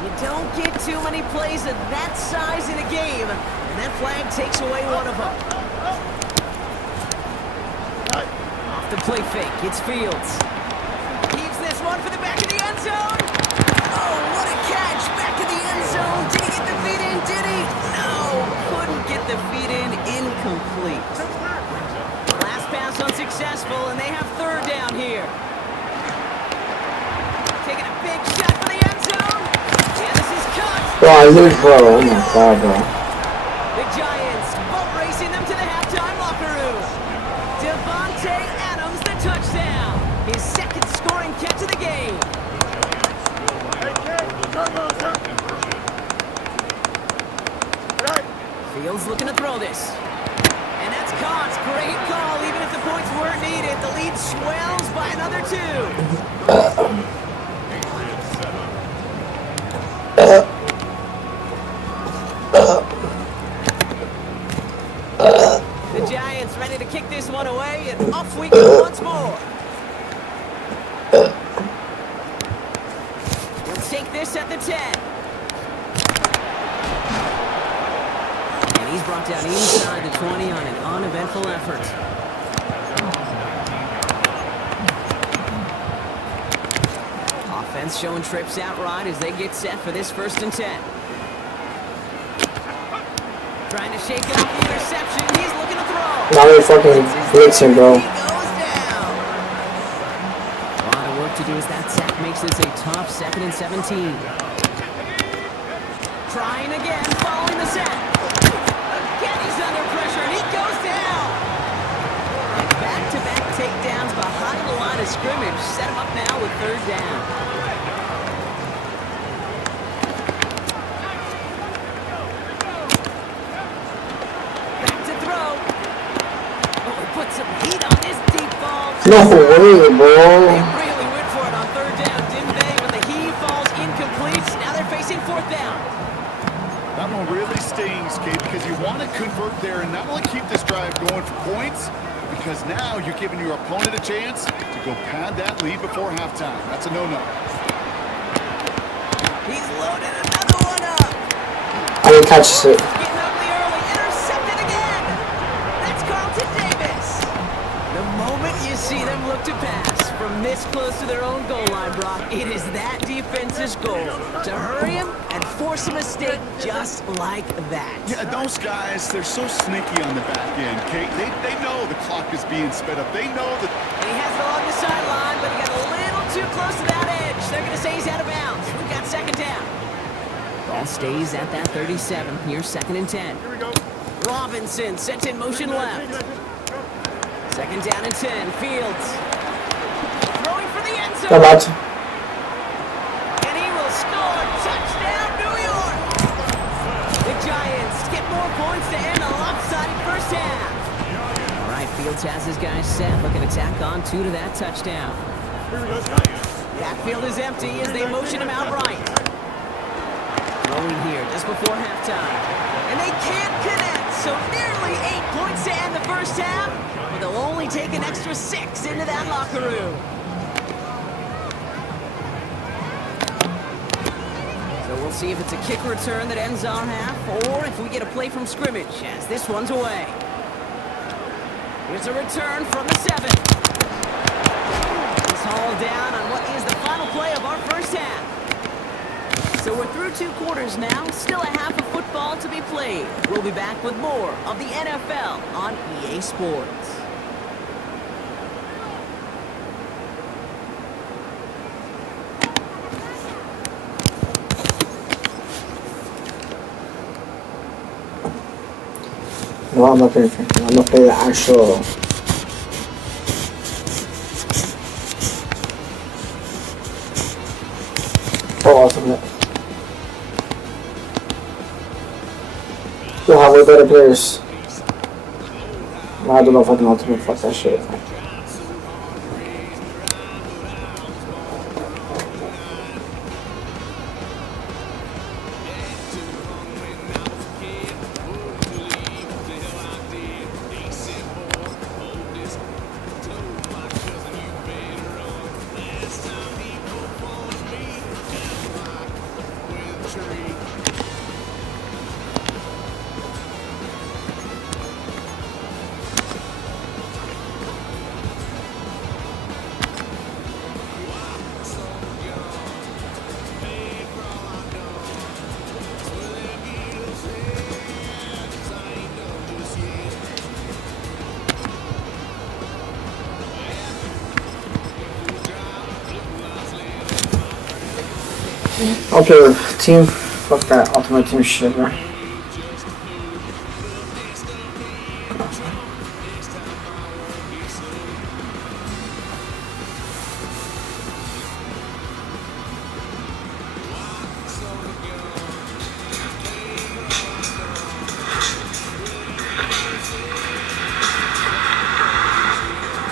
You don't get too many plays of that size in a game, and that flag takes away one of them. Off the play fake, it's Fields. Keeps this one for the back of the end zone. Oh, what a catch! Back of the end zone. Did he get the feet in? Did he? No, couldn't get the feet in. Incomplete. Last pass unsuccessful, and they have third down here. Taking a big shot for the end zone. Wow, this bro, oh my God, bro. The Giants boat racing them to the halftime locker room. Devontae Adams, the touchdown. His second scoring catch of the game. Fields looking to throw this. And that's caught. Great call, even if the points weren't needed. The lead swells by another 2. The Giants ready to kick this one away, and off we go once more. We'll take this at the 10. And He's brought down inside the 20 on an uneventful effort. Offense showing trips out right as they get set for this 1st and 10. Trying to shake off the interception. He's looking to throw. Now they're fucking blitzing, bro. He goes down. A lot of work to do as that sack makes this a tough 2nd and 17. Trying again, following the sack. Again, he's under pressure, and he goes down. And back-to-back takedowns behind the line of scrimmage set him up now with 3rd down. Back to throw. Oh, he put some heat on this deep ball. No way, bro. They really went for it on 3rd down, didn't they? But the heave falls incomplete. Now they're facing 4th down. That one really stings, Kate, because you want to convert there and not only keep this drive going for points, because now you're giving your opponent a chance to go pad that lead before halftime. That's a no-no. He's loaded another one up. I didn't catch it. Getting ugly early. Intercepted again. That's Carlton Davis. The moment you see them look to pass from this close to their own goal line, Brock, it is that defense's goal to hurry him and force a mistake just like that. Yeah, those guys, they're so sneaky on the back end, Kate. They know the clock is being sped up. They know that... And he has it along the sideline, but he got a little too close to that edge. They're going to say he's out of bounds. We've got 2nd down. Ball stays at that 37. Here's 2nd and 10. Here we go. Robinson sent in motion left. 2nd down and 10. Fields. Throwing for the end zone. Come on. And he will score. Touchdown, New York. The Giants get more points to end a lopsided 1st half. All right, Fields has his guys set. Looking to tack on 2 to that touchdown. Backfield is empty as they motion him out right. Throwing here just before halftime. And they can't connect, so nearly 8 points to end the 1st half, but they'll only take an extra 6 into that locker room. So we'll see if it's a kick return that ends our half, or if we get a play from scrimmage, as this one's away. Here's a return from the 7. He's hauled down on what is the final play of our 1st half. So we're through 2 quarters now, still a half of football to be played. We'll be back with more of the NFL on EA Sports. No, I'm not playing. I'm not playing the actual. Oh, awesome. You'll have way better players. I don't know if I can ultimate fuck that shit. Okay, team, fuck that ultimate team shit, man.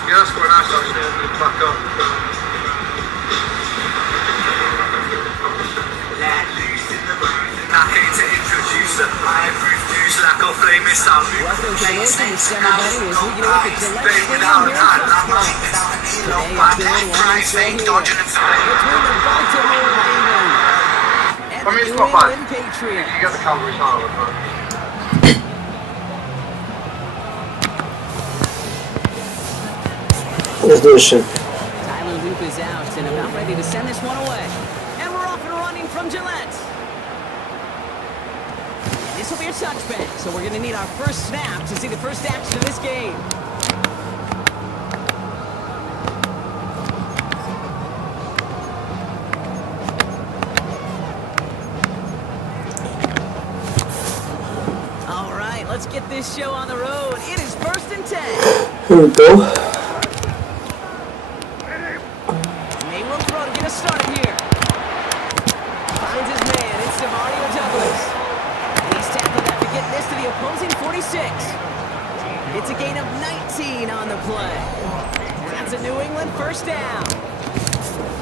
Yeah, that's quite nice actually. Back up. Welcome to Northeast, everybody, as we get a look at Gillette Stadium here in Foxborough. Today, a good one-on-one here between the Baltimore Ravens and the New England Patriots. You got the Cowboys on, Let's do this shit. Tyler Loop is out and about ready to send this one away. And we're off and running from Gillette. And this will be a touchback, so we're going to need our first snap to see the first action of this game. All right, let's get this show on the road. It is 1st and 10. Here we go. Started here. Finds his man. It's DeMario Douglas. And he's tackled after getting this to the opposing 46. It's a gain of 19 on the play. That's a New England first down.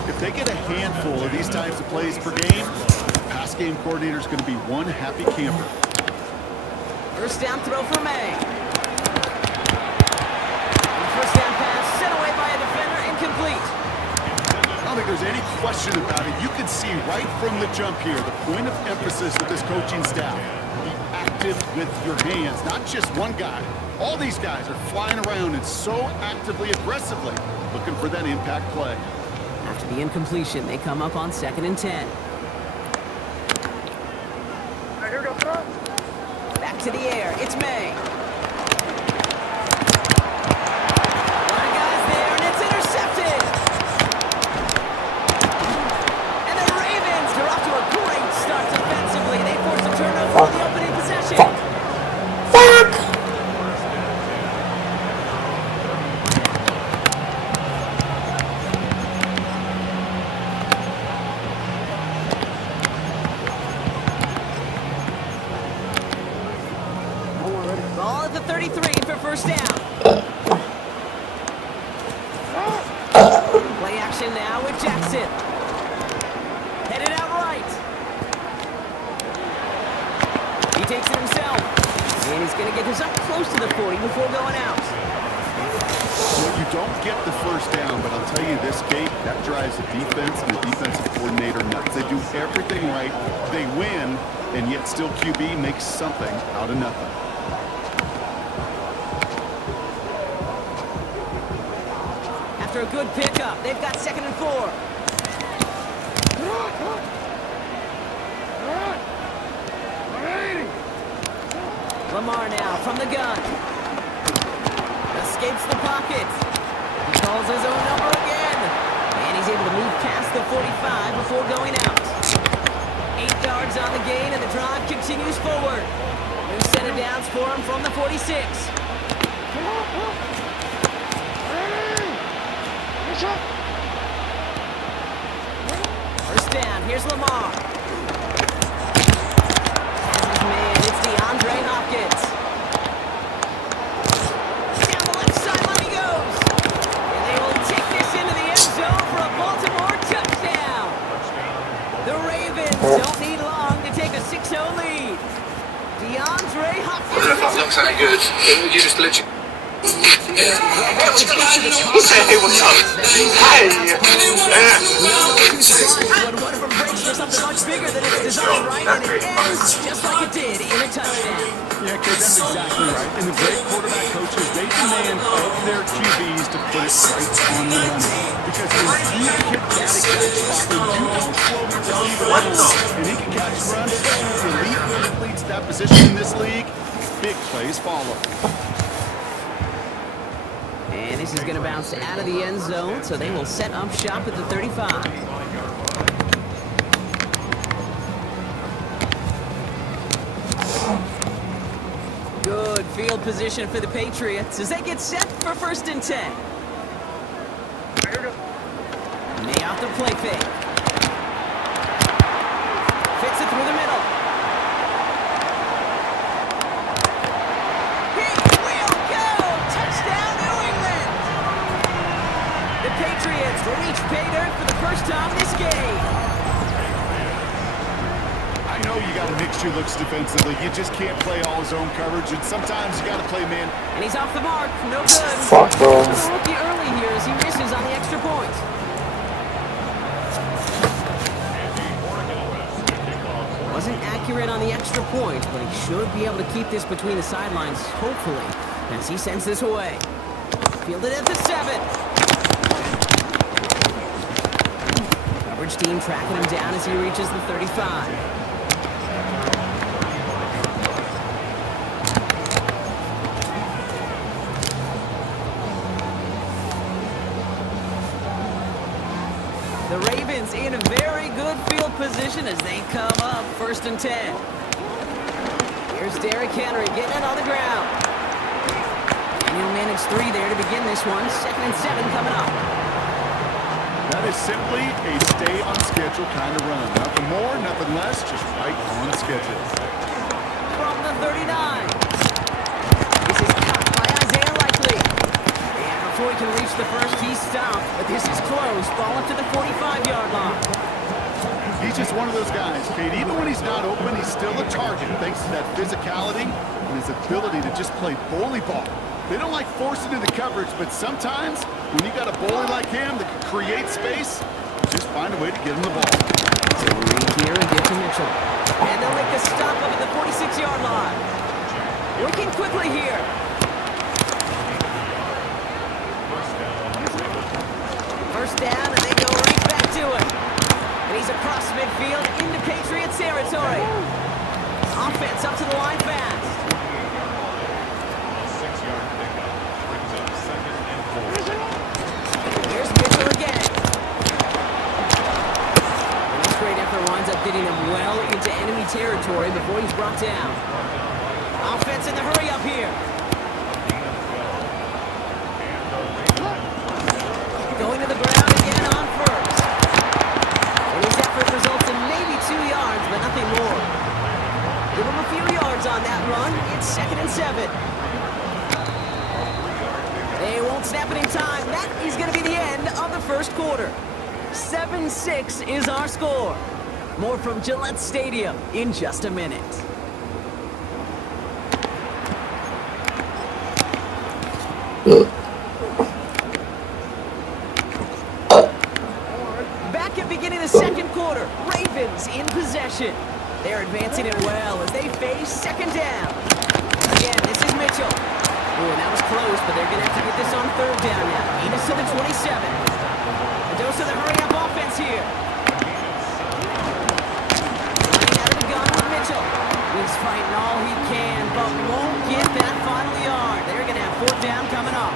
If they get a handful of these types of plays per game, the pass game coordinator is going to be one happy camper. First down throw for May. The first down pass sent away by a defender, incomplete. I don't think there's any question about it. You can see right from the jump here, the point of emphasis of this coaching staff. Be active with your hands, not just one guy. All these guys are flying around and so actively, aggressively looking for that impact play. After the incompletion, they come up on 2nd and 10. Back to the air, it's May. A lot of guys there, and it's intercepted. They forced a turnover on the opening possession. Fuck! Ball at the 33 for first down. Play action now with Jackson. Headed out right. He takes it himself, and he's going to get this up close to the 40 before going out. Well, you don't get the first down, but I'll tell you this, Kate, that drives the defense and the defensive coordinator nuts. They do everything right, they win, and yet still QB makes something out of nothing. After a good pickup, they've got 2nd and 4. Lamar now from the gun. Escapes the pocket. He calls his own number again. And he's able to move past the 45 before going out. 8 yards on the gain, and the drive continues forward. New set of downs for him from the 46. First down, here's Lamar. Hopkins. Down the left sideline he goes. And they will take this into the end zone for a Baltimore touchdown. The Ravens don't need long to take a 6-0 lead. DeAndre Hopkins. That looks any good. You just literally... Hey, what's up? Hey! One of them breaks for something much bigger than it's designed, right? And it ends just like it did in a touchdown. Yeah, kid, that's exactly right. And the great quarterback coaches, they demand of their QBs to put it right on the money. Because when you hit that exact spot, when you don't slow your receiver down, and he can catch runs, the elite athletes that position in this league, big plays follow. And this is going to bounce out of the end zone, so they will set up shop at the 35. Good field position for the Patriots as they get set for 1st and 10. May off the play fake. Fits it through the middle. Patriots will reach pay dirt for the first time this game. I know you got to mix your looks defensively. You just can't play all zone coverage, and sometimes you got to play man. And he's off the mark. No good. Fuck, bro. The rookie early here as he misses on the extra point. Wasn't accurate on the extra point, but he should be able to keep this between the sidelines, hopefully, as he sends this away. Fielded at the 7. coverage team tracking him down as he reaches the 35. The Ravens in a very good field position as they come up 1st and 10. Here's Derrick Henry getting it on the ground. And he'll manage 3 there to begin this one. 2nd and 7 coming up. That is simply a stay on schedule kind of run. Nothing more, nothing less, just right on schedule. From the 39. This is caught by Isaiah Likely. And before he can reach the first, he's stopped. But this is close. Ball up to the 45-yard line. He's just one of those guys, Kate. Even when he's not open, he's still a target thanks to that physicality and his ability to just play bully ball. They don't like forcing into coverage, but sometimes when you got a bully like him that can create space, just find a way to get him the ball. So we read here and get to Mitchell. And they'll make the stop up at the 46-yard line. Working quickly here. First down, and they go right back to it. And he's across midfield into Patriots territory. Offense up to the line fast. Here's Mitchell again. And this great effort winds up getting him well into enemy territory before he's brought down. Offense in the hurry up here. Going to the ground again on first. And his effort results in maybe 2 yards, but nothing more. Give him a few yards on that run. It's 2nd and 7. They won't snap it in time. That is going to be the end of the first quarter. 7-6 is our score. More from Gillette Stadium in just a minute. Back at beginning of the second quarter, Ravens in possession. They're advancing it well as they face 2nd down. Again, this is Mitchell. Ooh, and that was close, but they're going to have to get this on 3rd down now. Gain is to the 27. A dose of the hurry-up offense here. Running out of the gun with Mitchell. He's fighting all he can, but won't get that final yard. They're going to have 4th down coming up.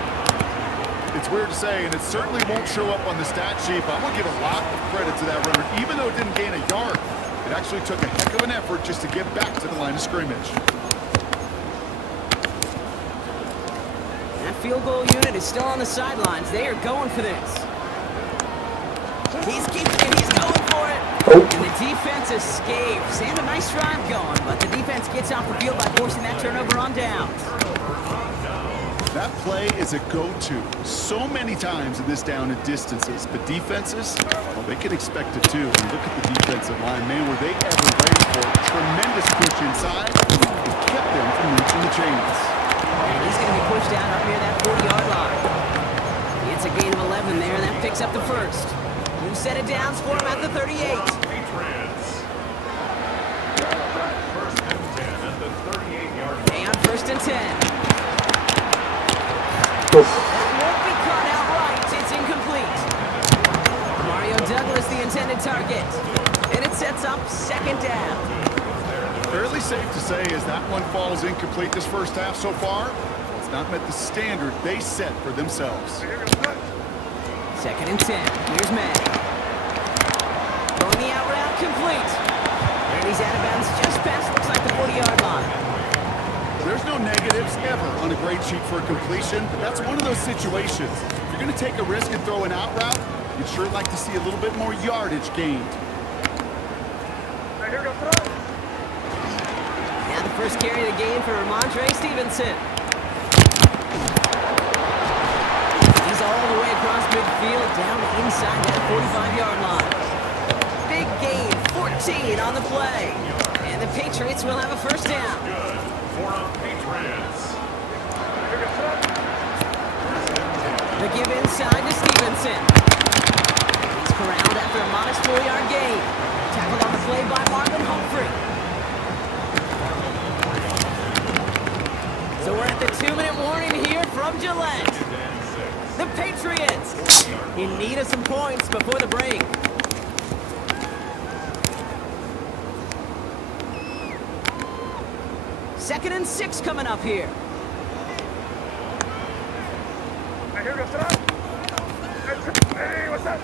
It's weird to say, and it certainly won't show up on the stat sheet, but I'm going to give a lot of credit to that runner. Even though it didn't gain a yard, it actually took a heck of an effort just to get back to the line of scrimmage. That field goal unit is still on the sidelines. They are going for this. He's keeping it. He's going for it. And the defense escapes. And a nice drive going, but the defense gets off the field by forcing that turnover on downs. That play is a go-to so many times in this down and distances, but defenses, well, they can expect it too. And look at the defensive line, man, were they ever ready for a tremendous push inside and kept them from reaching the chains. And he's going to be pushed out up near that 40-yard line. It's a gain of 11 there, and that picks up the first. New set of downs for him at the 38. Hey, on 1st and 10. That won't be caught outright. It's incomplete. Mario Douglas, the intended target. And it sets up 2nd down. Fairly safe to say as that one falls incomplete this first half so far, it's not met the standard they set for themselves. 2nd and 10. Here's Matt. Throwing the out route complete. And he's out of bounds just past, looks like the 40-yard line. There's no negatives ever on a grade sheet for a completion, but that's one of those situations. If you're going to take a risk and throw an out route, you'd sure like to see a little bit more yardage gained. Now the first carry of the game for Ramondre Stevenson. He's all the way across midfield, down inside that 45-yard line. Big gain, 14 on the play. And the Patriots will have a first down. The give inside to Stevenson. He's corralled after a modest 4-yard gain. Tackled on the play by Marvin Humphrey. So we're at the 2-minute warning here from Gillette. The Patriots in need of some points before the break. 2nd and 6 coming up here. Hey, here we go. Sit down. Hey, what's that?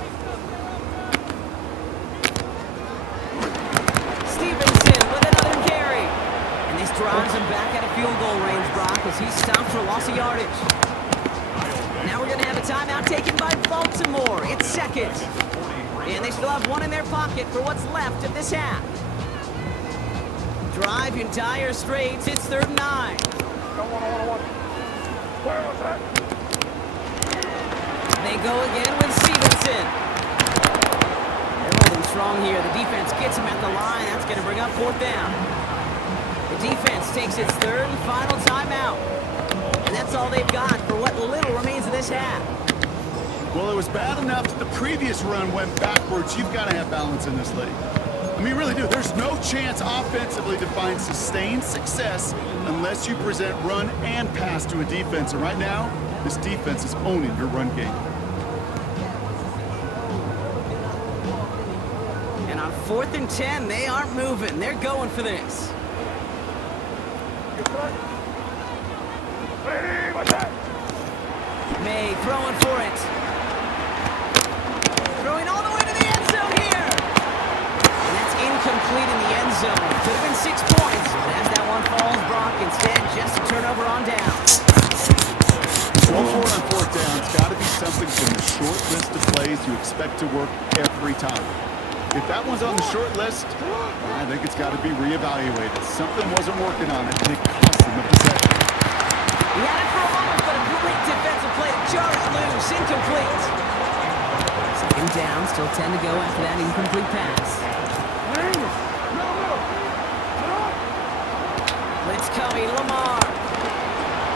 Stevenson with another carry. And this drives him back out of field goal range, Brock, as he stopped for loss of yardage. Now we're going to have a timeout taken by Baltimore. It's 2nd. And they still have one in their pocket for what's left of this half. Drive in dire straits. It's 3rd and 9. Where was that? They go again with Stevenson. They're holding strong here. The defense gets him at the line. That's going to bring up 4th down. The defense takes its 3rd and final timeout. And that's all they've got for what little remains of this half. Well, it was bad enough that the previous run went backwards. You've got to have balance in this league. I mean, you really do. There's no chance offensively to find sustained success unless you present run and pass to a defense. And right now, this defense is owning your run game. And on 4th and 10, they aren't moving. They're going for this. Hey, what's that? May throwing for it. Throwing all the way to the end zone here. And that's incomplete in the end zone. Could have been 6 points, but as that one falls, Brock, instead just a turnover on down. Going forward on 4th down, it's got to be something from the short list of plays you expect to work every time. If that one's on the short list, I think it's got to be reevaluated. Something wasn't working on it, and it cost him a possession. He had it for a moment, but a great defensive play to jar it loose. Incomplete. 2nd down, still 10 to go after that incomplete pass. Blitz coming, Lamar.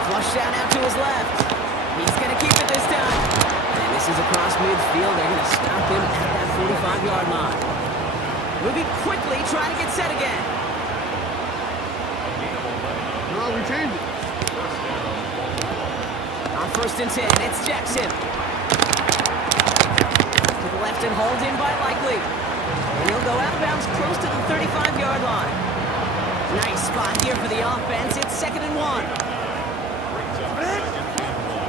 Flush down out to his left. He's going to keep it this time. And this is across midfield. They're going to stop him at that 45-yard line. Moving quickly, trying to get set again. No, we changed it. On 1st and 10, it's Jackson. To the left and hauled in by Likely. And he'll go out of bounds close to the 35-yard line. Nice spot here for the offense. It's 2nd and 1.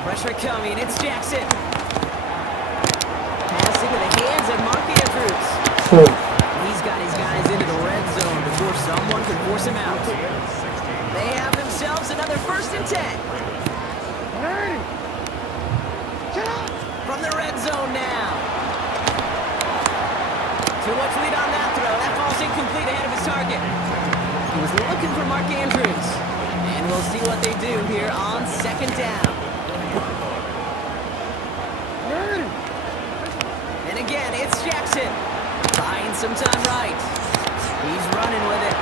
Pressure coming. It's Jackson. Passing to the hands of Mark Andrews. He's got his guys into the red zone before someone can force him out. They have themselves another 1st and 10. From the red zone now. Too much lead on that throw. That ball's incomplete ahead of his target. He was looking for Mark Andrews. And we'll see what they do here on 2nd down. And again, it's Jackson. Buying some time right. He's running with it.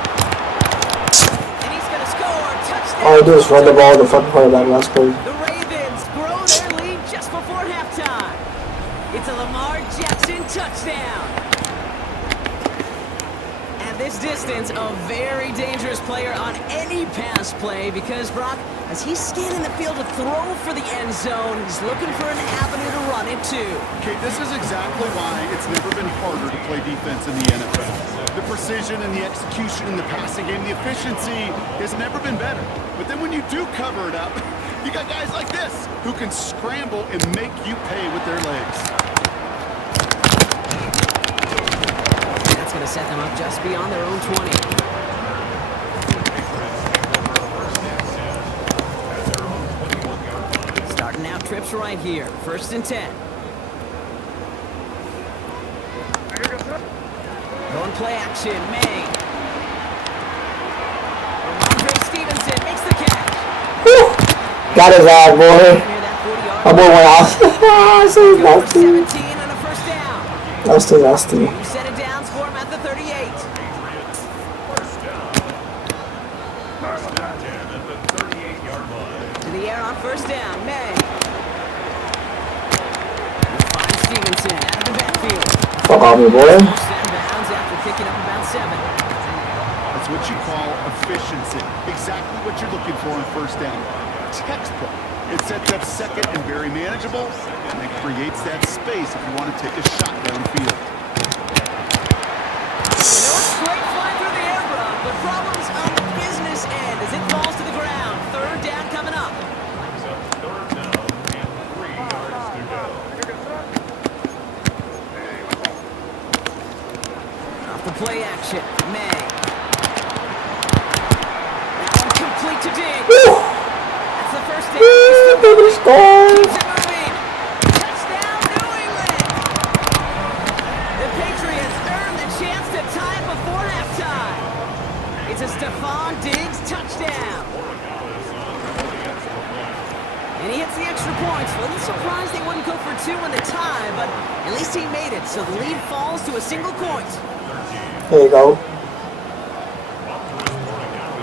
And he's going to score. Touchdown. All I do is run the ball in the front part of that last play. The Ravens grow their lead just before halftime. It's a Lamar Jackson touchdown. At this distance, a very dangerous player on any pass play because, Brock, as he's scanning the field to throw for the end zone, he's looking for an avenue to run it to. Okay, this is exactly why it's never been harder to play defense in the NFL. The precision and the execution in the passing game, the efficiency has never been better. But then when you do cover it up, you got guys like this who can scramble and make you pay with their legs. That's going to set them up just beyond their own 20. Starting out trips right here. 1st and 10. Going play action. May. Ramondre Stevenson makes the catch. Woo! Got his eye, boy. My boy went off. This is nasty. 17 and a 1st down. That was too nasty. You set it down for him at the 38. To the air on 1st down. May. Finds Stevenson out of the backfield. Fuck off me, boy. Stand bounds after picking up about 7. That's what you call efficiency. Exactly what you're looking for on 1st down. Textbook. It sets up 2nd and very manageable, and it creates that space if you want to take a shot downfield. You know, it's great flying through the air, Brock, but problems on the business end as it falls play action. May. That one complete to Dig. That's the first down. Baby score. Keeps it moving. Touchdown, New England. The Patriots earned the chance to tie it before halftime. It's a Stephon Diggs touchdown. And he hits the extra points. A little surprised they wouldn't go for two in the tie, but at least he made it, so the lead falls to a single point. There you go.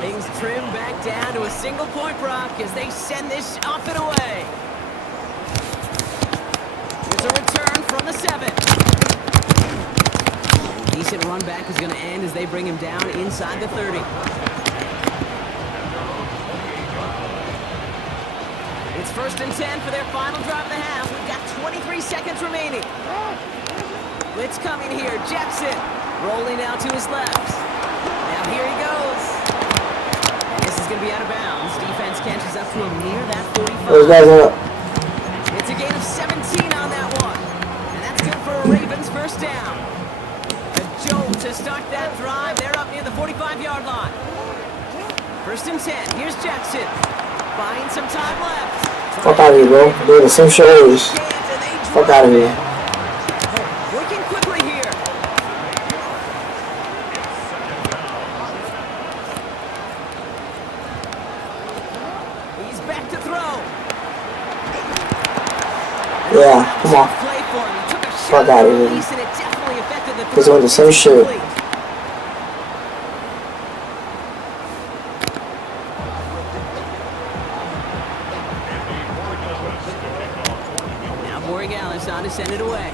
Things trim back down to a single point, Brock, as they send this off and away. There's a return from the 7. Decent run back is going to end as they bring him down inside the 30. It's 1st and 10 for their final drive of the half. We've got 23 seconds remaining. Blitz coming here. Jackson rolling out to his left. Now here he goes. And this is going to be out of bounds. Defense catches up to him near that 45. Those guys are up. It's a gain of 17 on that one. And that's good for a Ravens first down. A jolt to start that drive. They're up near the 45-yard line. 1st and 10. Here's Jackson. Buying some time left. Fuck out of here, bro. Doing the same shit always. Fuck out of here. Working quickly here. He's back to throw. Yeah, come on. Fuck out of here. He's doing the same shit. On to send it away.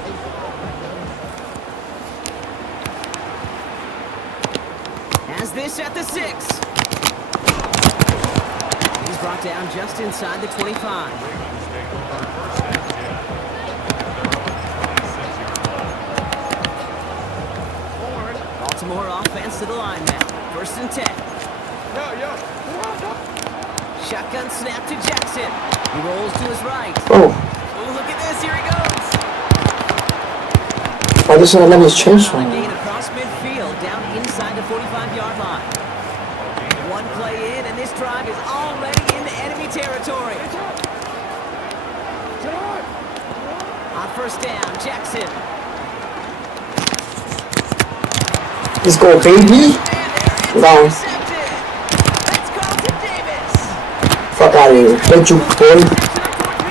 Has this at the 6. He's brought down just inside the 25. Baltimore offense to the line now. 1st and 10. Shotgun snap to Jackson. He rolls to his right. Oh. Oh, look at this. Here he goes. Why doesn't it let me change from Gain across midfield, down inside the 45-yard line. One play in, and this drive is already into enemy territory. On 1st down, Jackson. Let's go, baby. Down. Let's go to Davis. Fuck out of here. Don't you, boy.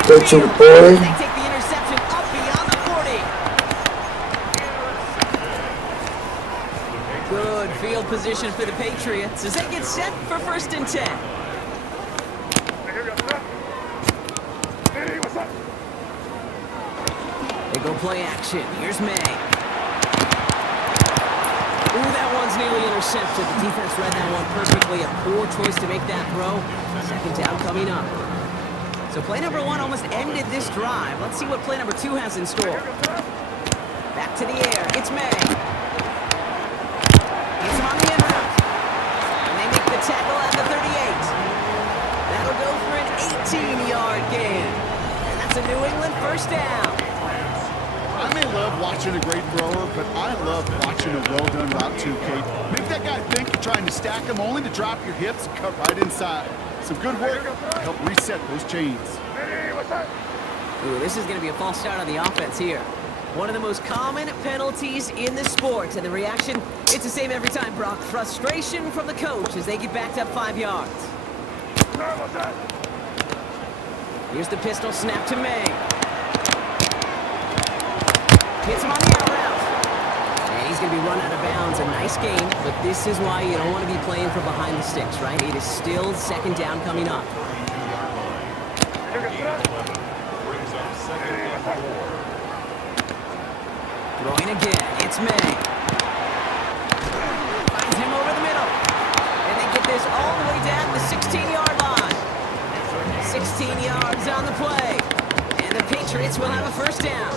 Don't you, boy. They take the interception up beyond the 40. Good field position for the Patriots as they get set for 1st and 10. They go play action. Here's May. Ooh, that one's nearly intercepted. The defense read that one perfectly. A poor choice to make that throw. 2nd down coming up. So play number 1 almost ended this drive. Let's see what play number 2 has in store. Back to the air. It's May. He's on the end route. And they make the tackle at the 38. That'll go for an 18-yard gain. And that's a New England 1st down. I may love watching a great thrower, but I love watching a well-done route too, Kate. Make that guy think you're trying to stack him only to drop your hips and cut right inside. Some good work to help reset those chains. Ooh, this is going to be a false start on the offense here. One of the most common penalties in the sport, and the reaction, it's the same every time, Brock. Frustration from the coach as they get backed up 5 yards. Here's the pistol snap to May. Hits him on the out route. And he's going to be run out of bounds. A nice game, but this is why you don't want to be playing from behind the sticks, right? It is still 2nd down coming up. Throwing again. It's May. Finds him over the middle. And they get this all the way down to the 16-yard line. 16 yards on the play. And the Patriots will have a 1st down.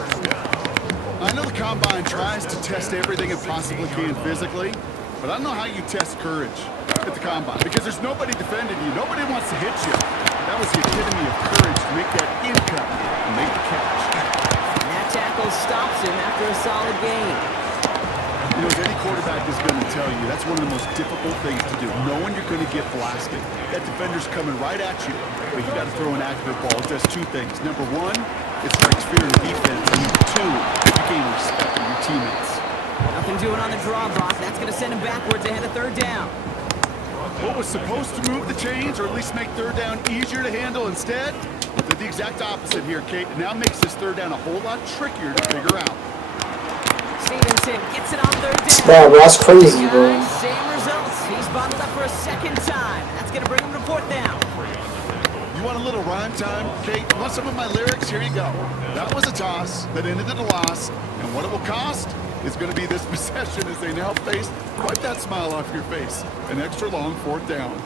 I know the Combine tries to test everything it possibly can physically, but I don't know how you test courage at the Combine, because there's nobody defending you. Nobody wants to hit you. That was the epitome of courage to make that in-cut and make the catch. And that tackle stops him after a solid gain. You know, as any quarterback is going to tell you, that's one of the most difficult things to do, knowing you're going to get blasted. That defender's coming right at you, but you got to throw an accurate ball. It does two things. Number one, it strikes fear in the defense. And number two, you gain respect from your teammates. Nothing doing on the draw, Brock. That's going to send him backwards ahead of third down. What was supposed to move the chains, or at least make third down easier to handle, instead did the exact opposite here, Kate. It now makes this third down a whole lot trickier to figure out. Stevenson gets it on third down. Yeah, bro, that's crazy, bro. Guys, same results. He's bottled up for a second time. That's going to bring him to fourth down. You want a little rhyme time, Kate? You want some of my lyrics? Here you go. That was a toss that ended in a loss, and what it will cost is going to be this possession as they now face, wipe that smile off your face, an extra long fourth down.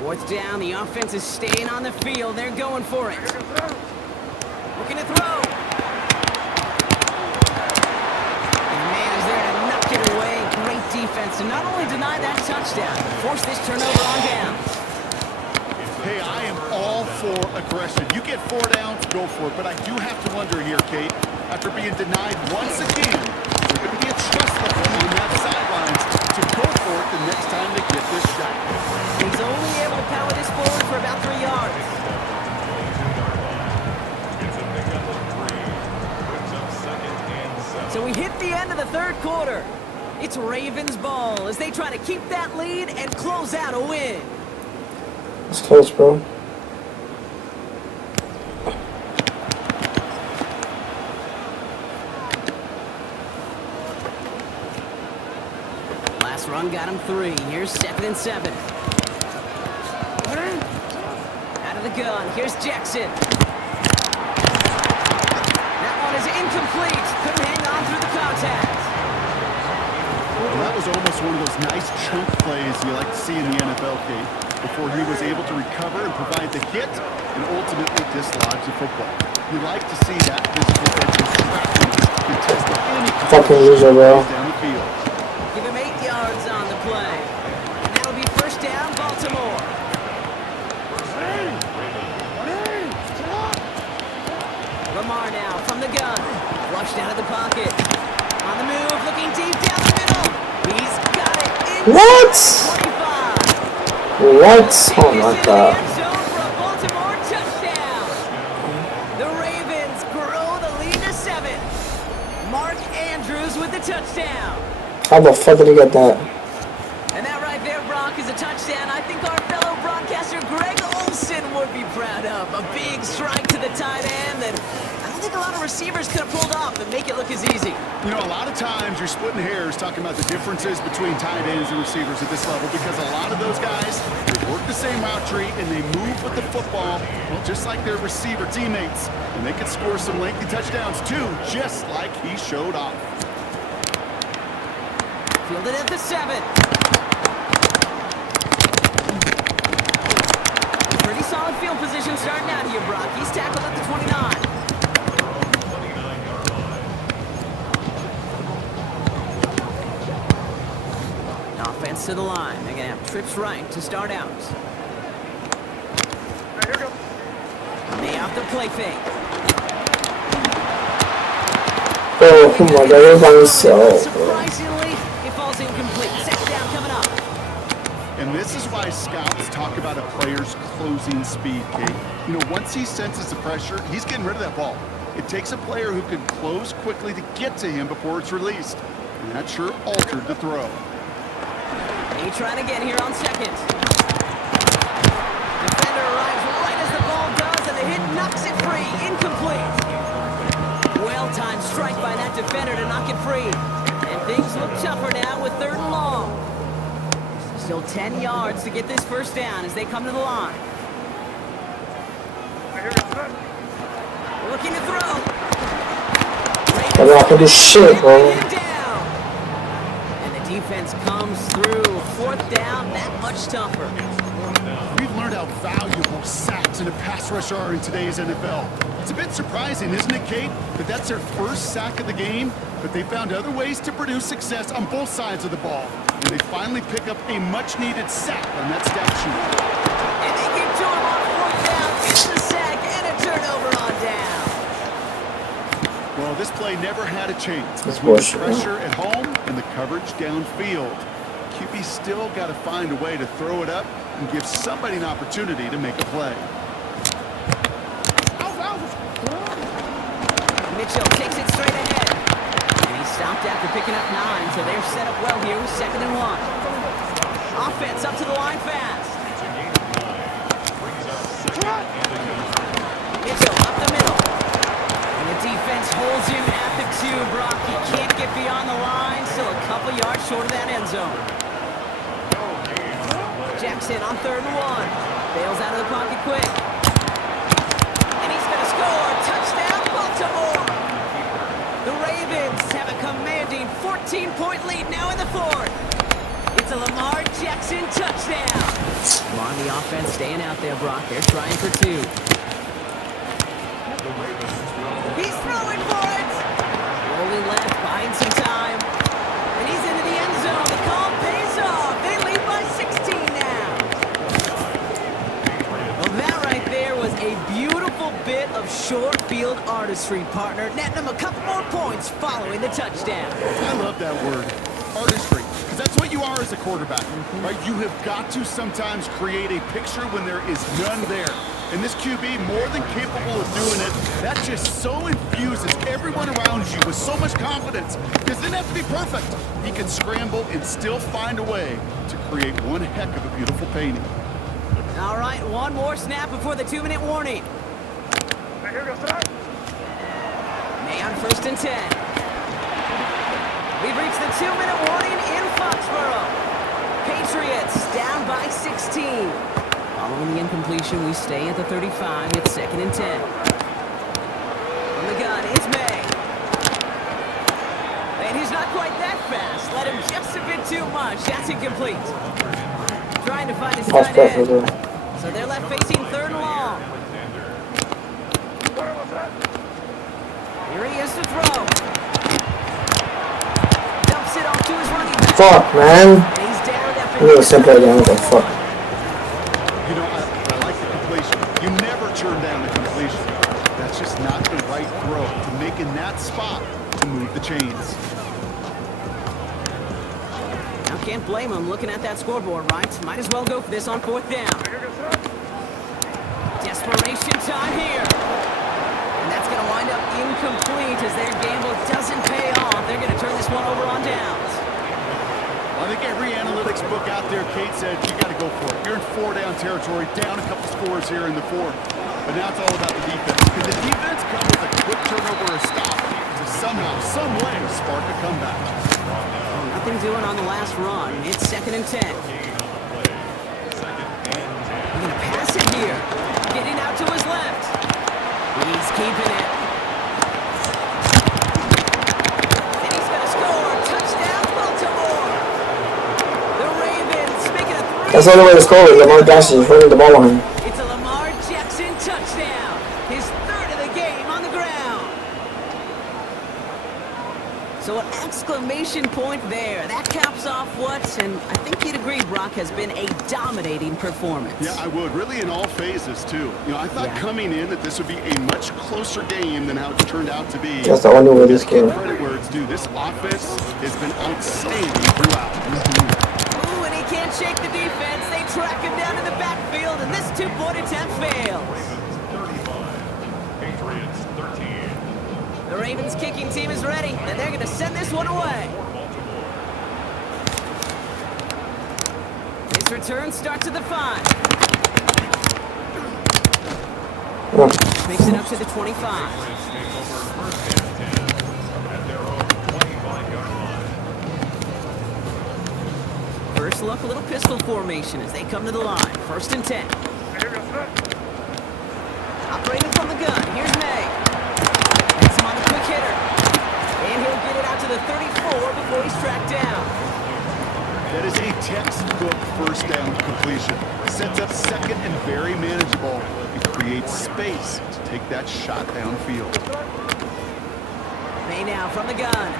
Fourth down, the offense is staying on the field. They're going for it. Looking to throw. And the man is there to knock it away. Great defense to not only deny that touchdown, but force this turnover on downs. Hey, I am all for aggression. You get 4 downs, go for it. But I do have to wonder here, Kate, after being denied once again, there's going to be a trust level on that sidelines to go for it the next time they get this shot. He's only able to power this forward for about 3 yards. So we hit the end of the third quarter. It's Ravens ball as they try to keep that lead and close out a win. It's close, bro. Last run got him 3. Here's 2nd and 7. Out of the gun. Here's Jackson. That one is incomplete. Couldn't hang on through the contact. Well, that was almost one of those nice chunk plays you like to see in the NFL, Kate, before he was able to recover and provide the hit and ultimately dislodge the football. You like to see that physical edge and scrapping to contest any Fucking loser, bro. down the field. Give him 8 yards on the play. And that'll be first down, Baltimore. Lamar now from the gun. Flushed out of the pocket. On the move, looking deep down the middle. He's got it. What? 25. What? Oh my god. End zone for a Baltimore touchdown. The Ravens grow the lead to 7. Mark Andrews with the touchdown. How the fuck did he get that? And that right there, Brock, is a touchdown I think our fellow broadcaster Greg Olsen would be proud of. A big strike to the tight end that I don't think a lot of receivers could have pulled off and make it look as easy. You know, a lot of times you're splitting hairs talking about the differences between tight ends and receivers at this level, because a lot of those guys, they work the same route tree and they move with the football, well, just like their receiver teammates. And they can score some lengthy touchdowns too, just like he showed off. Fielded at the 7. Pretty solid field position starting out here, Brock. He's tackled at the 29. Offense to the line. They're going to have trips right to start out. Here we go. They off the play fake. Oh my god, they're by himself, bro. Surprisingly, it falls incomplete. Second down coming up. And this is why scouts talk about a player's closing speed, Kate. You know, once he senses the pressure, he's getting rid of that ball. It takes a player who can close quickly to get to him before it's released. And that sure altered the throw. He trying to get here on 2nd. Defender arrives right as the ball does, and the hit knocks it free. Incomplete. Well-timed strike by that defender to knock it free. And things look tougher now with 3rd and long. Still 10 yards to get this first down as they come to the line. Looking to throw. I'm not gonna do shit, bro. And the defense comes through. 4th down, that much tougher. We've learned how valuable sacks in a pass rush are in today's NFL. It's a bit surprising, isn't it, Kate, that that's their first sack of the game, but they found other ways to produce success on both sides of the ball. And they finally pick up a much-needed sack on that stat sheet. And they get to him on 4th down. It's a sack and a turnover on down. Well, this play never had a chance. That's Between the bullshit. pressure at home and the coverage downfield. QB still got to find a way to throw it up and give somebody an opportunity to make a play. Mitchell takes it straight ahead. And he's stopped after picking up 9, so they're set up well here with 2nd and 1. Offense up to the line fast. Mitchell up the middle. And the defense holds him at the 2, Brock. He can't get beyond the line, still a couple yards short of that end zone. Jackson on 3rd and 1. Bails out of the pocket quick. And he's going to score. Touchdown, Baltimore. The Ravens have a commanding 14-point lead now in the 4th. It's a Lamar Jackson touchdown. Lamar, the offense staying out there, Brock. They're trying for 2. He's throwing for it. Rolling left, buying some time. And he's into the end zone. The call pays off. They lead by 16 now. Well, that right there was a beautiful bit of short field artistry, partner. Netting them a couple more points following the touchdown. I love that word, artistry, because that's what you are as a quarterback, right? You have got to sometimes create a picture when there is none there. And this QB, more than capable of doing it, that just so infuses everyone around you with so much confidence, because it doesn't have to be perfect. He can scramble and still find a way to create one heck of a beautiful painting. All right, one more snap before the 2-minute warning. May on 1st and 10. We've reached the 2-minute warning in Foxborough. Patriots down by 16. Following the incompletion, we stay at the 35. It's 2nd and 10. From the gun, it's May. And he's not quite that fast. Let him just a bit too much. That's incomplete. Trying to find his tight end. So they're left facing 3rd and long. Here he is to throw. Dumps it off to his running back. Fuck, man. And he's down after I'm gonna simply again. What the fuck? You know, I like the completion. You never turn down the completion. That's just not the right throw to make in that spot to move the chains. Now can't blame him looking at that scoreboard, right? Might as well go for this on 4th down. Desperation time here. And that's going to wind up incomplete as their gamble doesn't pay off. They're going to turn this one over on downs. I think every analytics book out there, Kate said, you got to go for it. You're in 4-down territory, down a couple scores here in the 4th. But now it's all about the defense. Because the defense comes with a quick turnover or a stop to somehow, some way, spark a comeback. Nothing doing on the last run. It's 2nd and 10. They're going to pass it here. Getting out to his left. He's keeping it. And he's going to score. Touchdown, Baltimore. The Ravens make it a 3. That's the only way to score. Lamar Jackson is running the ball on him. It's a Lamar Jackson touchdown. His 3rd of the game on the ground. So an exclamation point there. That caps off what, and I think you'd agree, Brock, has been a dominating performance. Yeah, I would. Really in all phases, too. You know, I thought coming in that this would be a much closer game than how it's turned out to be. That's the only way this game. Credit where it's due. This offense has been outstanding throughout. Ooh, and he can't shake the defense. They track him down in the backfield, and this 2-point attempt fails. The Ravens kicking team is ready, and they're going to send this one away. This return starts at the 5. Makes it up to the 25. First look, a little pistol formation as they come to the line. 1st and 10. Operating from the gun. Here's May. Gets him on the quick hitter. And he'll get it out to the 34 before he's tracked down. That is a textbook 1st down completion. Sets up 2nd and very manageable. It creates space to take that shot downfield. May now from the gun.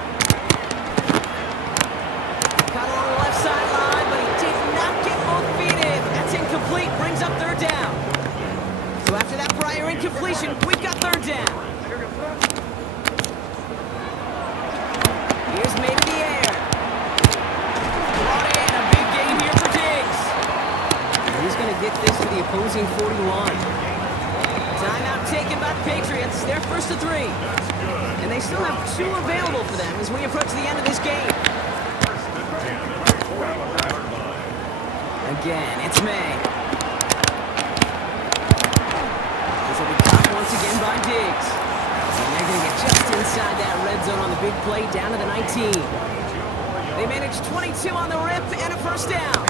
Caught along the left sideline, but he did not get both feet in. That's incomplete. Brings up 3rd down. So after that prior incompletion, we've got 3rd down. this to the opposing 41. Timeout taken by the Patriots. They're first to 3. And they still have 2 available for them as we approach the end of this game. Again, it's May. This will be caught once again by Diggs. And they're going to get just inside that red zone on the big play down to the 19. They managed 22 on the rip and a first down.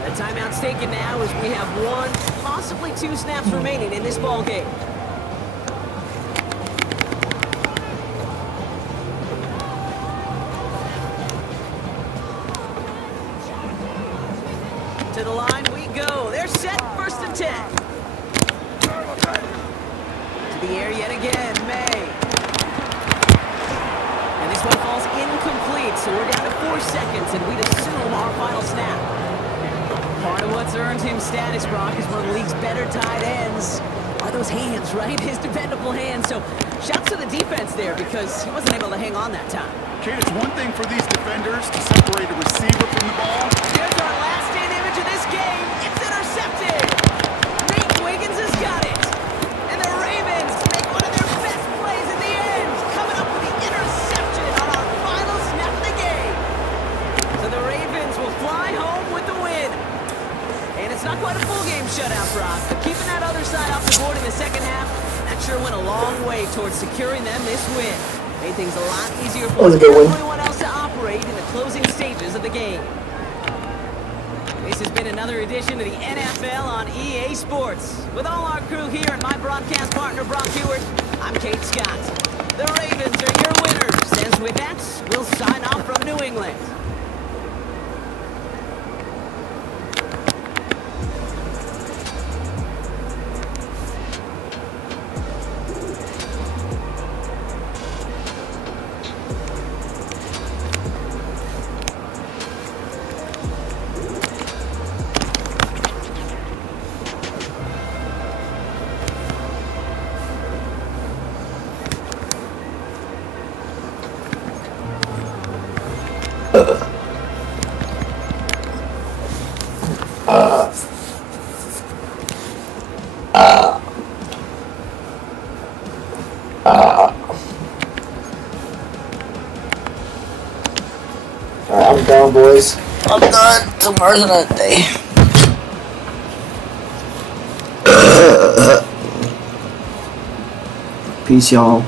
The timeout's taken now as we have 1, possibly 2 snaps remaining in this ball game. To the line we go. They're set, first and 10. To the air yet again, May. And this one falls incomplete, so we're down to 4 seconds, and we'd assume our final snap. Part of what's earned him status, Brock, is one of the league's better tight ends. Are those hands, right? His dependable hands. So shouts to the defense there because he wasn't able to hang on that time. Kate, it's one thing for these defenders to separate a receiver from the ball. There's our last stand image of this game. It's intercepted. Nate Wiggins has got it. And the Ravens make one of their best plays in the end, coming up with the interception on our final snap of the game. So the Ravens will fly home with the win. And it's not quite a full game shutout, Brock, but keeping that other side off the board in the second half, that sure went a long way towards securing them this win. Made things a lot easier for everyone else to operate in the closing stages of the game. This has been another edition of the NFL on EA Sports. With all our crew here and my broadcast partner, Brock Hewitt, I'm Kate Scott. The Ravens are your winners, and with that, we'll sign off from New England. I'm done, boys. I'm done. Tomorrow's another day. Peace, y'all.